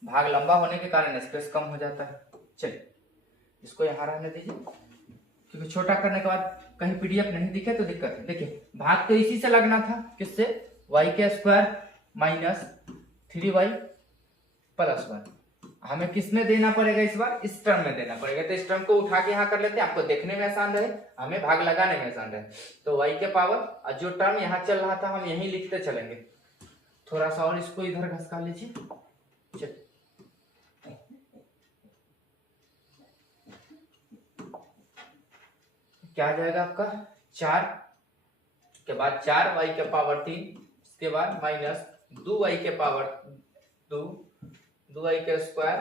भाग लंबा होने के कारण स्पेस कम हो जाता है। चलिए इसको यहाँ रहने दीजिए, क्योंकि छोटा करने के बाद कहीं पीडीएफ नहीं दिखे तो दिक्कत है। देखिए भाग तो इसी से लगना था, किससे y के स्क्वायर माइनस 3y प्लस 1, हमें किस में देना पड़ेगा इस बार, इस टर्म में देना पड़ेगा। तो इस टर्म को उठा के यहाँ कर लेते हैं, आपको देखने में आसान रहे, हमें भाग लगाने में आसान रहे। तो y के पावर, और जो टर्म यहाँ चल रहा था हम यही लिखते चलेंगे। थोड़ा सा और इसको इधर घसका लीजिए। चल क्या आ जाएगा आपका 4 के बाद 4y के पावर 3, इसके बाद माइनस 2y के पावर 2y के स्क्वायर,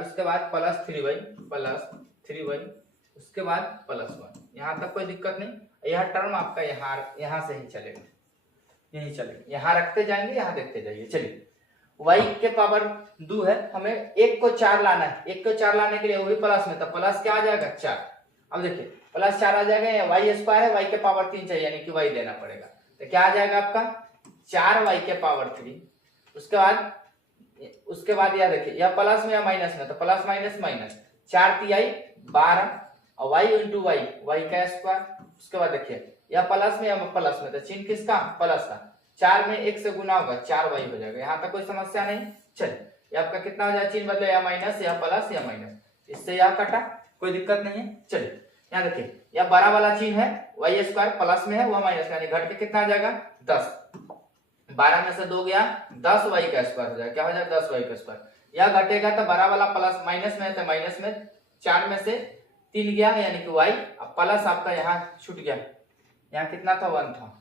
उसके बाद प्लस 3y, उसके बाद प्लस 1। यहाँ तक कोई दिक्कत नहीं। यह टर्म आपका यहाँ से ही चलेगा, यही चलेगा, यहाँ रखते जाएंगे, यहाँ देखते जाइए। चलिए y के पावर 2 है, हमें 1 को 4 लाना है। 1 को 4 लाने के लिए वो भी प्लस में, तो प्लस क्या आ जाएगा 4। अब देखिए प्लस 4 आ जाएगा, या y स्क्वायर है, y के पावर 3 चाहिए, यानी कि y देना पड़ेगा। तो क्या आ जाएगा आपका 4y के पावर 3। उसके बाद यह देखिए, यह प्लस में या माइनस में, तो प्लस माइनस माइनस, 4 तिहाई 12 और y इंटू y का स्क्वायर। उसके बाद देखिए यह प्लस में या प्लस में, तो चिन्ह किसका, प्लस का। 4 में 1 से गुना होगा, 4y हो जाएगा। यहाँ तक कोई समस्या नहीं। चलिए ये आपका कितना हो जाएगा, चिन्ह बदले, या माइनस या प्लस या माइनस, इससे यह कटा, कोई दिक्कत नहीं है। चलिए यहाँ देखिए यह बड़ा वाला चिन्ह है, y स्क्वायर प्लस में है, वह माइनस में, यानी घट के कितना आ जाएगा 10। 12 में से 2 गया, 10y का स्क्वायर हो जाएगा। क्या हो जाएगा 10y का स्क्वायर। यह घटेगा तो बड़ा वाला प्लस माइनस में है, तो माइनस में 4 में से 3 गया, यानी कि y, अब प्लस आपका यहाँ छूट गया, यहाँ कितना था 1 था।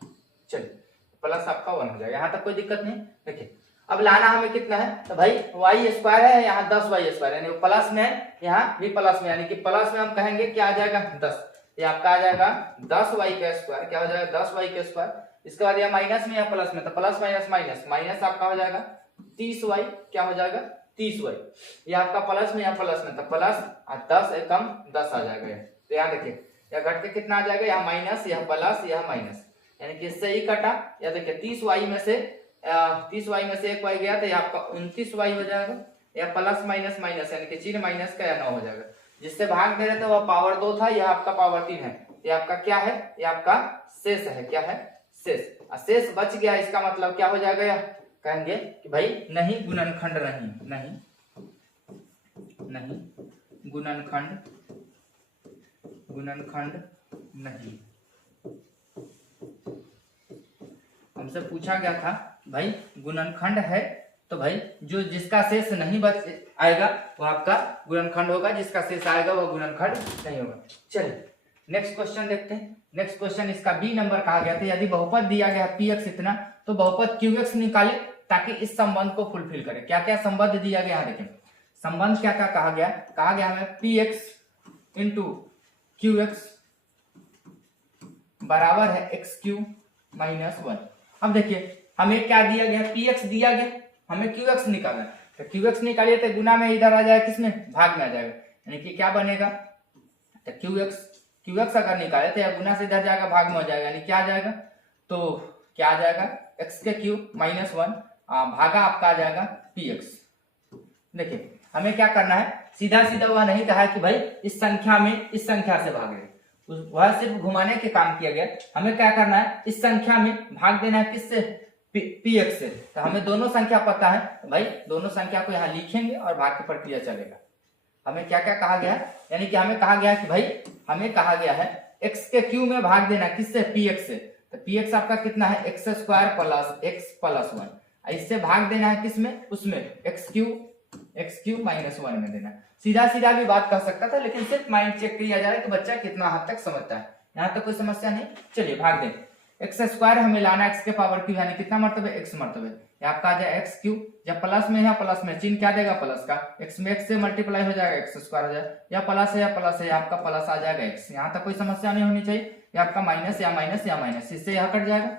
चलिए प्लस आपका 1 हो जाएगा, यहाँ तक कोई दिक्कत नहीं। देखिए अब लाना हमें कितना है, तो भाई y स्क्वायर है, यहाँ 10y स्क्वायर, यानी प्लस में है, यहाँ भी प्लस में, यानी कि प्लस में हम कहेंगे क्या आ जाएगा 10। ये आपका आ जाएगा 10y का स्क्वायर। क्या हो जाएगा 10y का स्क्वायर। इसके बाद यह माइनस में या प्लस में, तो प्लस माइनस माइनस, माइनस आपका हो जाएगा 30y। क्या हो जाएगा 30y। ये आपका प्लस में या प्लस में, तो प्लस 10 एकम 10 आ जाएगा। तो यहाँ देखिए यह घट के कितना आ जाएगा, यह माइनस, यह प्लस, यह माइनस, यानी कि इससे ही कटा। या देखिए 30y में से 1 y गया, तो यह आपका 29y हो जाएगा। या प्लस माइनस माइनस, यानी कि चिन्ह माइनस का या 9 हो जाएगा। जिससे भाग दे रहे थे वह पावर 2 था, यह आपका पावर 3 है। ये आपका क्या है, ये आपका शेष है। क्या है, शेष। शेष बच गया, इसका मतलब क्या हो जाएगा, यह कहेंगे कि भाई नहीं गुणनखंड नहीं गुणनखंड नहीं। हमसे पूछा गया था भाई गुणनखंड है, तो भाई जो जिसका शेष नहीं बच आएगा वो आपका गुणनखंड होगा, जिसका शेष आएगा वो गुणनखंड नहीं होगा। चलिए नेक्स्ट क्वेश्चन देखते हैं। नेक्स्ट क्वेश्चन इसका बी नंबर कहा गया था, यदि बहुपद दिया गया px इतना, तो बहुपद qx निकाले ताकि इस संबंध को फुलफिल करे। क्या क्या संबंध दिया गया है, देखें संबंध क्या क्या कहा गया हमें px इंटू qx बराबर है x³ माइनस 1। अब देखिए हमें क्या दिया गया, px दिया गया, हमें qx निकालना है। तो qx निकालिए तो गुना में इधर आ जाएगा, किसमें, भाग में आ जाएगा, यानी कि क्या बनेगा, तो qx अगर निकाले तो यह गुना से इधर जाएगा, भाग में हो जाएगा, यानी क्या आ जाएगा, तो क्या आ जाएगा x³ माइनस 1 भागा आपका आ जाएगा px। देखिए हमें क्या करना है, सीधा सीधा वह नहीं कहा कि भाई इस संख्या में इस संख्या से भागे, वह सिर्फ घुमाने के काम किया गया। हमें क्या करना है, इस संख्या में भाग देना है किससे, px से। तो हमें दोनों संख्या पता है, तो भाई दोनों संख्या को यहाँ लिखेंगे और भाग की प्रक्रिया चलेगा। हमें क्या क्या कहा गया है, यानी कि हमें कहा गया है कि भाई हमें कहा गया है x के क्यू में भाग देना किससे, px से। तो px आपका कितना है, x² प्लस x प्लस 1। इससे भाग देना है किसमें, उसमें x³ माइनस 1 में देना। सीधा सीधा भी बात कर सकता था, लेकिन सिर्फ माइंड चेक किया जा रहा है कि बच्चा कितना हद तक समझता है। यहाँ तक कोई समस्या नहीं। चलिए भाग दें, x² हमें लाना x के पावर क्यू, यानी कितना मर्तबे, x मर्तबे। आपका आ जाए x³, जब प्लस में है प्लस में, चिन्ह क्या देगा प्लस का, x में x से मल्टीप्लाई हो जाएगा, x² हो जाएगा, या प्लस है आपका प्लस आ जाएगा x। यहाँ तक कोई समस्या नहीं होनी चाहिए। या आपका माइनस या माइनस या माइनस, इससे यह कट जाएगा।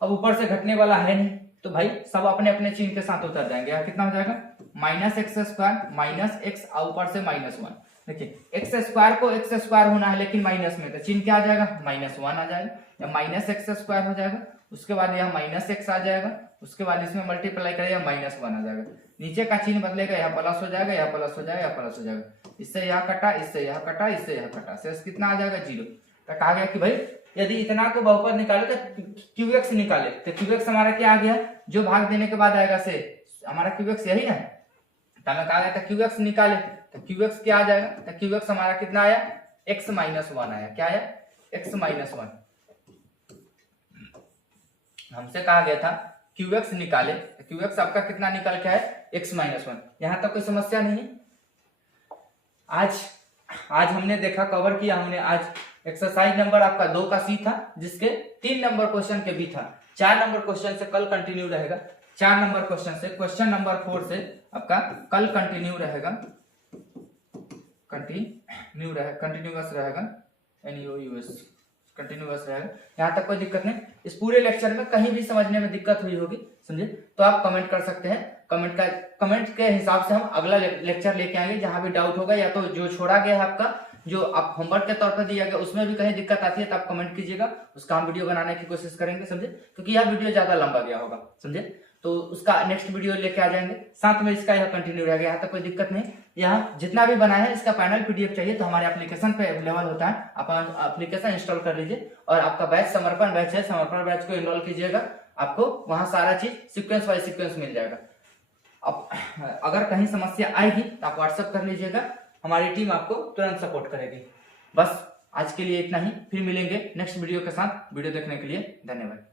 अब ऊपर से घटने वाला है नहीं, तो भाई सब अपने अपने चिन्ह के साथ उतर जाएंगे। यहाँ कितना हो जाएगा, माइनस x² माइनस x और ऊपर से माइनस 1। देखिए x² को x² होना है लेकिन माइनस में, तो चिन्ह क्या आ जाएगा, माइनस 1 आ जाएगा, या माइनस x² हो जाएगा। उसके बाद यह माइनस x आ जाएगा, उसके बाद इसमें मल्टीप्लाई करेगा माइनस 1 आ जाएगा। नीचे का चिन्ह बदलेगा, यह प्लस हो जाएगा, यह प्लस हो जाएगा, यह प्लस हो जाएगा। इससे यह कटा, इससे यह कटा, इससे यह कटा, शेष कितना आ जाएगा 0। तो कहा गया कि भाई यदि इतना को बहुपद निकाले तो qx निकाले। तो qx हमारा क्या आ गया, जो भाग देने के बाद आएगा से हमारा क्यू एक्स यही ना है, तो हमें कहा गया था क्यू एक्स निकाले, तो क्यू एक्स क्या आ जाएगा, तो क्यू एक्स हमारा कितना आया, x माइनस वन आया, क्या आया, x माइनस वन। हमसे कहा गया था क्यू एक्स निकाले, क्यू एक्स आपका कितना निकल के है, x माइनस वन। यहां तक कोई समस्या नहीं है। आज हमने देखा, कवर किया हमने आज एक्सरसाइज नंबर आपका 2 का सी था, जिसके 3 नंबर क्वेश्चन के भी था। 4 नंबर क्वेश्चन से कल कंटिन्यू रहेगा, 4 नंबर क्वेश्चन से, क्वेश्चन नंबर 4 से आपका कल कंटिन्यू रहेगा, कंटिन्यूअस रहेगा, NUUS कंटिन्यूअस रहेगा। यहाँ तक कोई दिक्कत नहीं। इस पूरे लेक्चर में कहीं भी समझने में दिक्कत हुई होगी, समझे, तो आप कमेंट कर सकते हैं। कमेंट के हिसाब से हम अगला लेक्चर लेके आएंगे। जहां भी डाउट होगा, या तो जो छोड़ा गया है आपका, जो आप होमवर्क के तौर पर दिया गया, उसमें भी कहीं दिक्कत आती है तो आप कमेंट कीजिएगा, उसका हम वीडियो बनाने की कोशिश करेंगे, समझे, क्योंकि यह वीडियो ज्यादा लंबा गया होगा, समझे, तो उसका नेक्स्ट वीडियो लेके आ जाएंगे। साथ में इसका यह कंटिन्यू रहेगा, यहाँ तक कोई दिक्कत नहीं। यहाँ जितना भी बना है इसका फाइनल PDF चाहिए तो हमारे एप्लीकेशन पे अवेलेबल होता है, आप एप्लीकेशन इंस्टॉल कर लीजिए और आपका बैच समर्पण बैच है, समर्पण बैच को इनरोल कीजिएगा, आपको वहां सारा चीज सीक्वेंस बाय सीक्वेंस मिल जाएगा। अब अगर कहीं समस्या आएगी तो आप व्हाट्सएप कर लीजिएगा, हमारी टीम आपको तुरंत सपोर्ट करेगी। बस आज के लिए इतना ही, फिर मिलेंगे नेक्स्ट वीडियो के साथ। वीडियो देखने के लिए धन्यवाद।